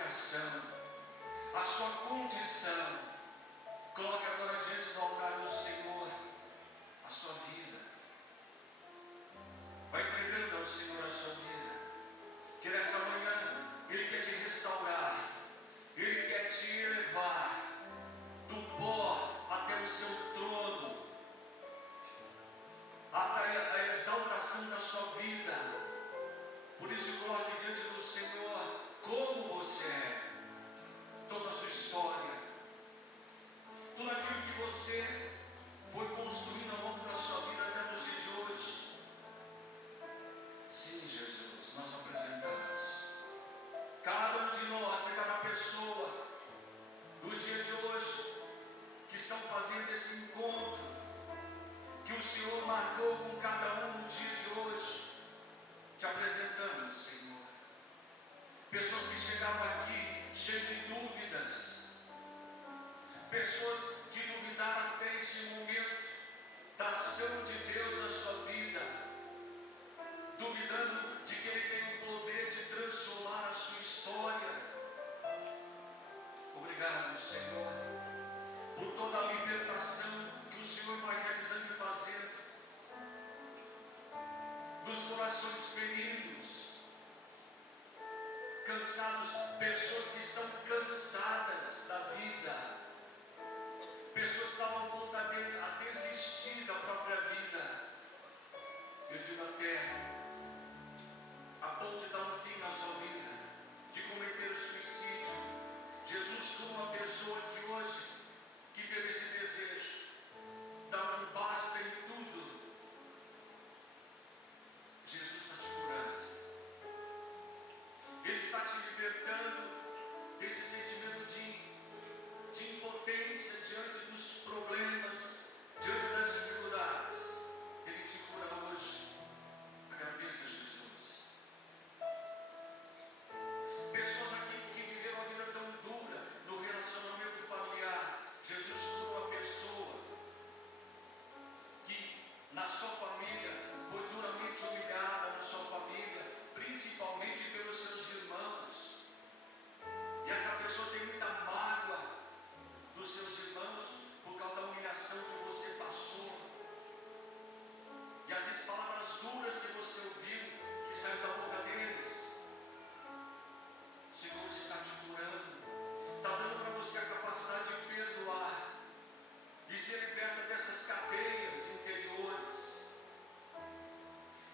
vocação, a sua condição. Coloque agora diante do altar do Senhor a sua vida. Vai entregando ao Senhor a sua vida. Que nessa manhã Ele quer te restaurar. Ele quer te elevar do pó até o seu trono, até a exaltação da sua vida. Por isso coloque diante do Senhor como você é, toda a sua história, tudo aquilo que você foi construindo ao longo da sua vida até nos dias de hoje. Sim, Jesus, nós apresentamos cada um de nós, cada pessoa do dia de hoje que estão fazendo esse encontro que o Senhor marcou com cada um no dia de hoje. Te apresentamos, Senhor. Pessoas que chegaram aqui cheias de dúvidas, pessoas que duvidaram até esse momento da ação de Deus na sua vida, duvidando de que Ele tem o poder de transformar a sua história. Obrigado, Senhor, por toda a libertação que o Senhor vai realizando e fazendo dos corações feridos, cansados, pessoas que estão cansadas da vida, pessoas que estavam a ponto a desistir da própria vida. Eu digo até a ponto de dar um fim na sua vida, de cometer o suicídio. Jesus, como uma pessoa que hoje, que teve esse desejo, dá um basta em tudo. Jesus está te curando. Ele está te libertando desse sentimento de impotência diante dos problemas, diante das dificuldades. Ele te cura hoje. Agradeça, Jesus. Pessoas aqui que viveram uma vida tão dura no relacionamento familiar. Jesus cura uma pessoa que na sua família foi duramente humilhada, na sua família, principalmente pelos seus irmãos. E essa pessoa tem muita mágoa dos seus irmãos por causa da humilhação que você passou. E às vezes palavras duras que você ouviu, que saíram da boca deles. O Senhor está te curando, está dando para você a capacidade de perdoar e ser liberta dessas cadeias interiores.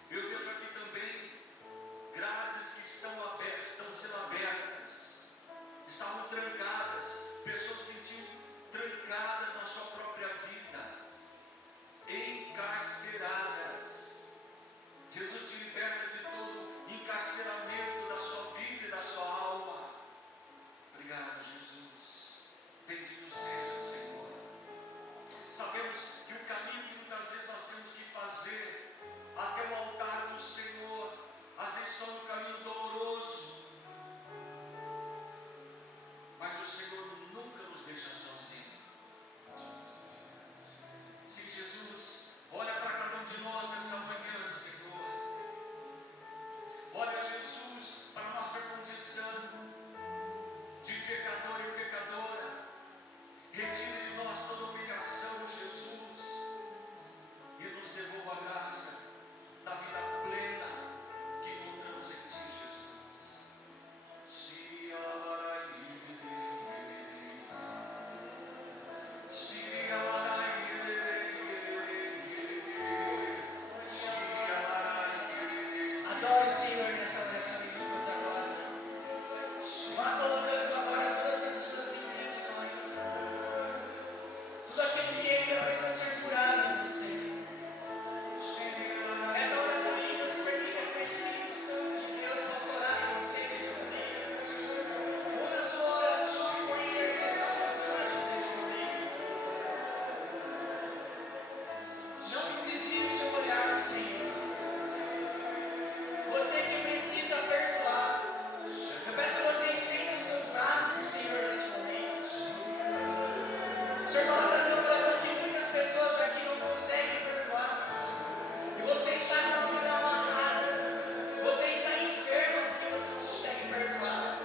Eu vejo aqui também grades que estão sendo abertas, estavam trancadas, pessoas se sentiam trancadas na sua própria vida, encarceradas. Jesus te liberta de todo encarceramento da sua vida e da sua alma. Obrigado, Jesus. Bendito seja, Senhor. Sabemos que o caminho que muitas vezes nós temos que fazer até o altar do Senhor, às vezes está um caminho doloroso, mas o Senhor nunca nos deixa sozinhos. Se Jesus olha para cada um de nós nessa manhã, Senhor, olha, Jesus, para a nossa condição de pecador e pecadora, retire de nós toda humilhação, Jesus, e nos devolva a graça da vida plena que encontramos em Ti, Jesus. Adore o Senhor nessa línguas agora. Vá colocando agora todas as suas intenções, tudo aquilo que ainda precisa ser curado em você. Essa oração em línguas permita que o Espírito Santo de Deus possa orar em você nesse momento. Muda a sua oração por intercessão dos anjos nesse momento. Não desvie o seu olhar do Senhor. Você que precisa perdoar, eu peço que você estenda os seus braços para o Senhor nesse momento. O Senhor coloca no meu coração que muitas pessoas aqui não conseguem perdoar. E você está com a vida amarrada. Você está enfermo porque você não consegue perdoar.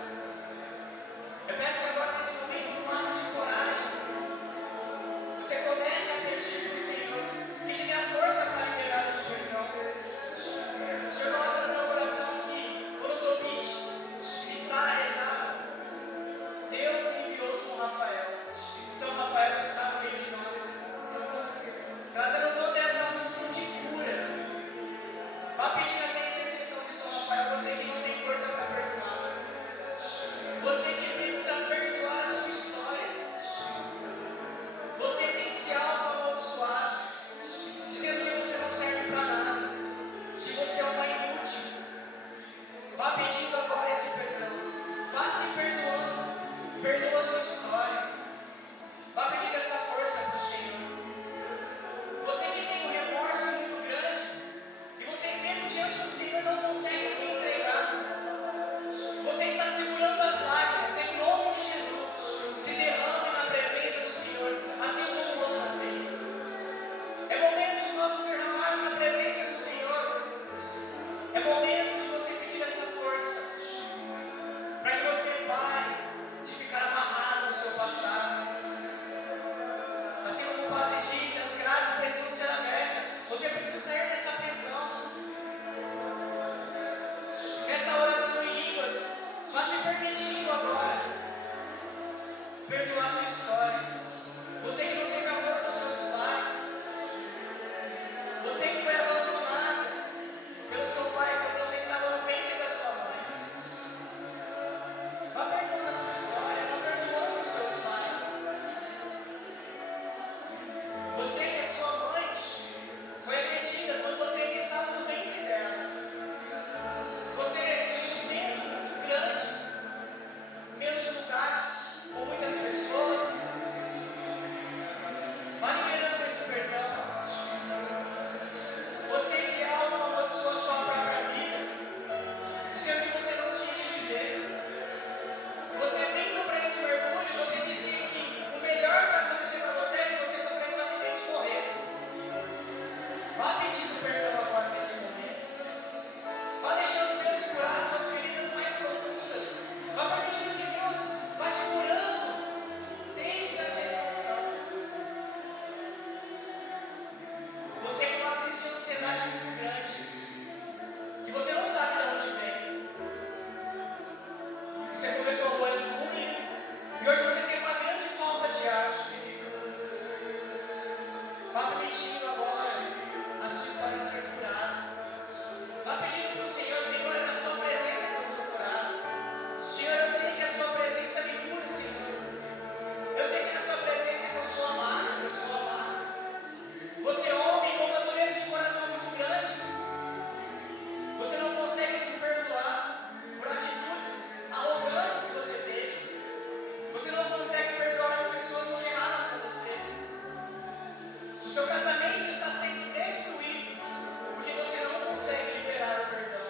perdoa a sua história. Vá pedindo essa força para o Senhor. Você que tem um remorso muito grande e você mesmo diante do Senhor não consegue se entregar. Você está segurando as lágrimas. Em nome de Jesus, se derrame na presença do Senhor, assim como Ana fez. É momento de nós nos derramarmos na presença do Senhor. É momento de você pedir essa força para que você pare de ficar amarrado no seu passado. Assim como o Padre disse, as grades precisam ser abertas. Você precisa sair dessa prisão. Nessa oração em línguas, vá se permitindo agora perdoar sua história. Você que não teve amor dos seus pais, você que foi abandonado pelo seu pai quando você estava no ventre da sua mãe, vá perdoando a sua história, vá perdoando os seus pais. Você que é sua mãe foi agredida quando você ainda estava no ventre dela. Você tem um medo muito grande, medo de lugares com muitas pessoas. Vá liberando esse perdão. Você que auto-amaldiçoou a sua própria vida, dizendo que você não tinha que viver. Você vindo para esse mergulho, você disse que o melhor para acontecer para você é que você sofresse um acidente e morresse. Vá pedindo perdão agora nesse momento. Vá deixando Deus curar as suas feridas mais profundas. Vá permitindo que Deus vá te curando desde a gestação. Você tem uma crise de ansiedade muito grande, que você não sabe de onde vem. Você começou o ano ruim e hoje você tem uma grande falta de ar. Vá permitindo agora a sua história ser curada. Vá pedindo para o Senhor, Senhor, é na sua presença que eu sou curado. Senhor, eu sei que a sua presença me cura, Senhor. Eu sei que na sua presença que eu sou amado, que eu sou amado. Você homem com uma dureza de coração muito grande. Você não consegue se perdoar por atitudes arrogantes que você teve. Você não consegue perdoar as pessoas que erraram com você. O seu casamento está sendo destruído porque você não consegue liberar o perdão.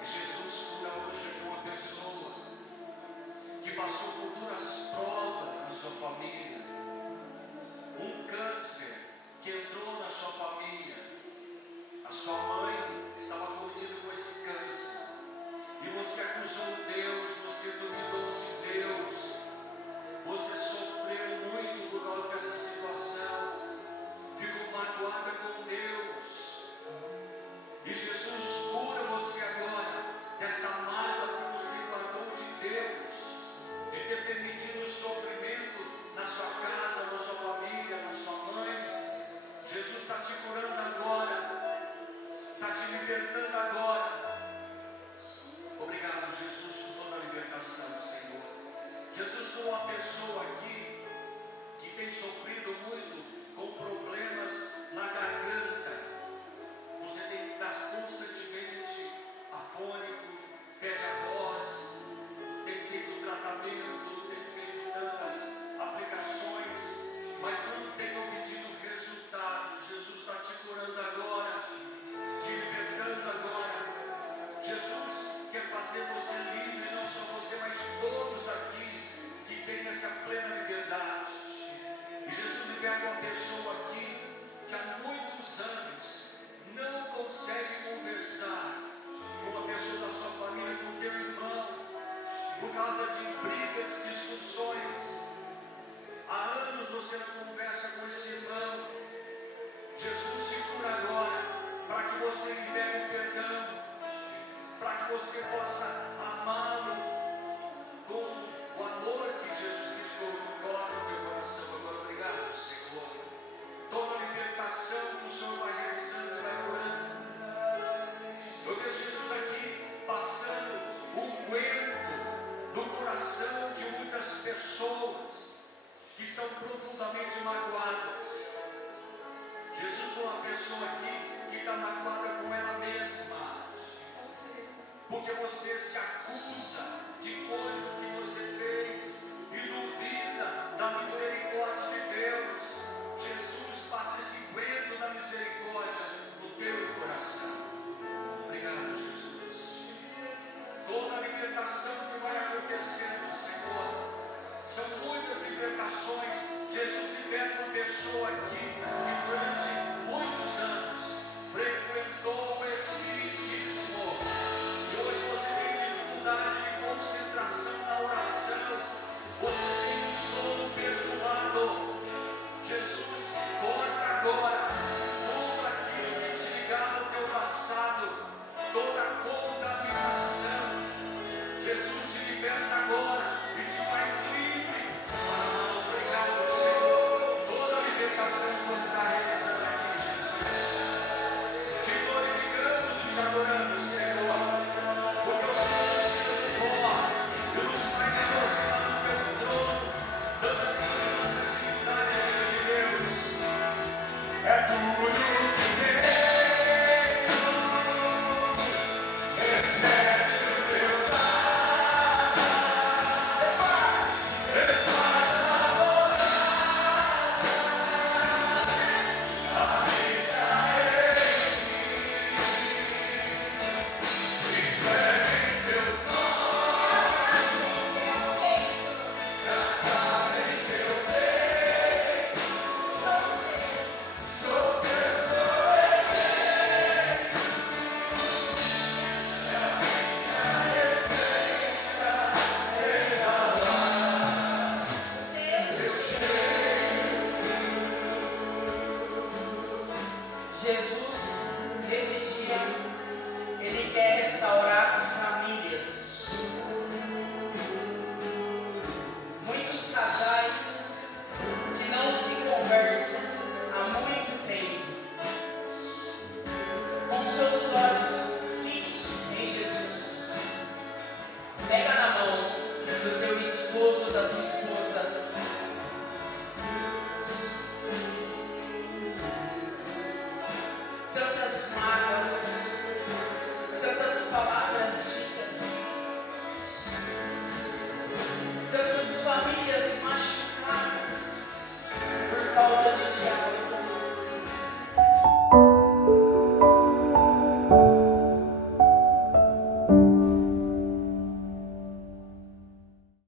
E Jesus cura hoje de uma pessoa que passou por duras provas na sua família. Um câncer que entrou na sua família. A sua mãe estava cometida com esse câncer. E você acusou Deus, você duvidou de Deus. Você sofreu muito por causa dessa situação. Ficou magoada com Deus. E Jesus cura você agora dessa mágoa que você guardou de Deus, de ter permitido o sofrimento na sua casa, na sua família, na sua mãe. Jesus está te curando agora, está te libertando agora. Obrigado, Jesus, por toda a libertação, Senhor. Jesus, com uma pessoa aqui que tem sofrido muito com problemas na garganta. Você tem que estar constantemente afônico, perde a voz, tem feito tratamento, tem feito tantas aplicações, mas não tem obtido resultado. Jesus está te curando agora, te libertando agora. Jesus quer fazer você livre, não só você, mas todos aqui que têm essa plena liberdade. E Jesus liberta uma pessoa aqui que há muitos anos não consegue conversar com uma pessoa da sua família, com teu irmão, por causa de brigas, discussões. Há anos você não conversa com esse irmão. Jesus te cura agora, para que você libere o perdão, para que você possa amá-lo com o amor que Jesus Cristo coloca no teu coração. Agora, obrigado, Senhor. Toda a libertação que o Senhor vai realizando e vai curando. Eu vejo Jesus aqui passando um coentro no coração de muitas pessoas que estão profundamente magoadas. Jesus com uma pessoa aqui que está magoada com ela mesma, porque você se acusa consagração que vai acontecendo, Senhor. São muitas libertações. Jesus liberta uma pessoa aqui que durante muitos anos frequentou o Espiritismo. E hoje você tem dificuldade de concentração na oração. Você tem um sono perturbado. Jesus, corta agora tudo aquilo que te ligava ao teu passado, toda contaminação. Jesus te liberta agora.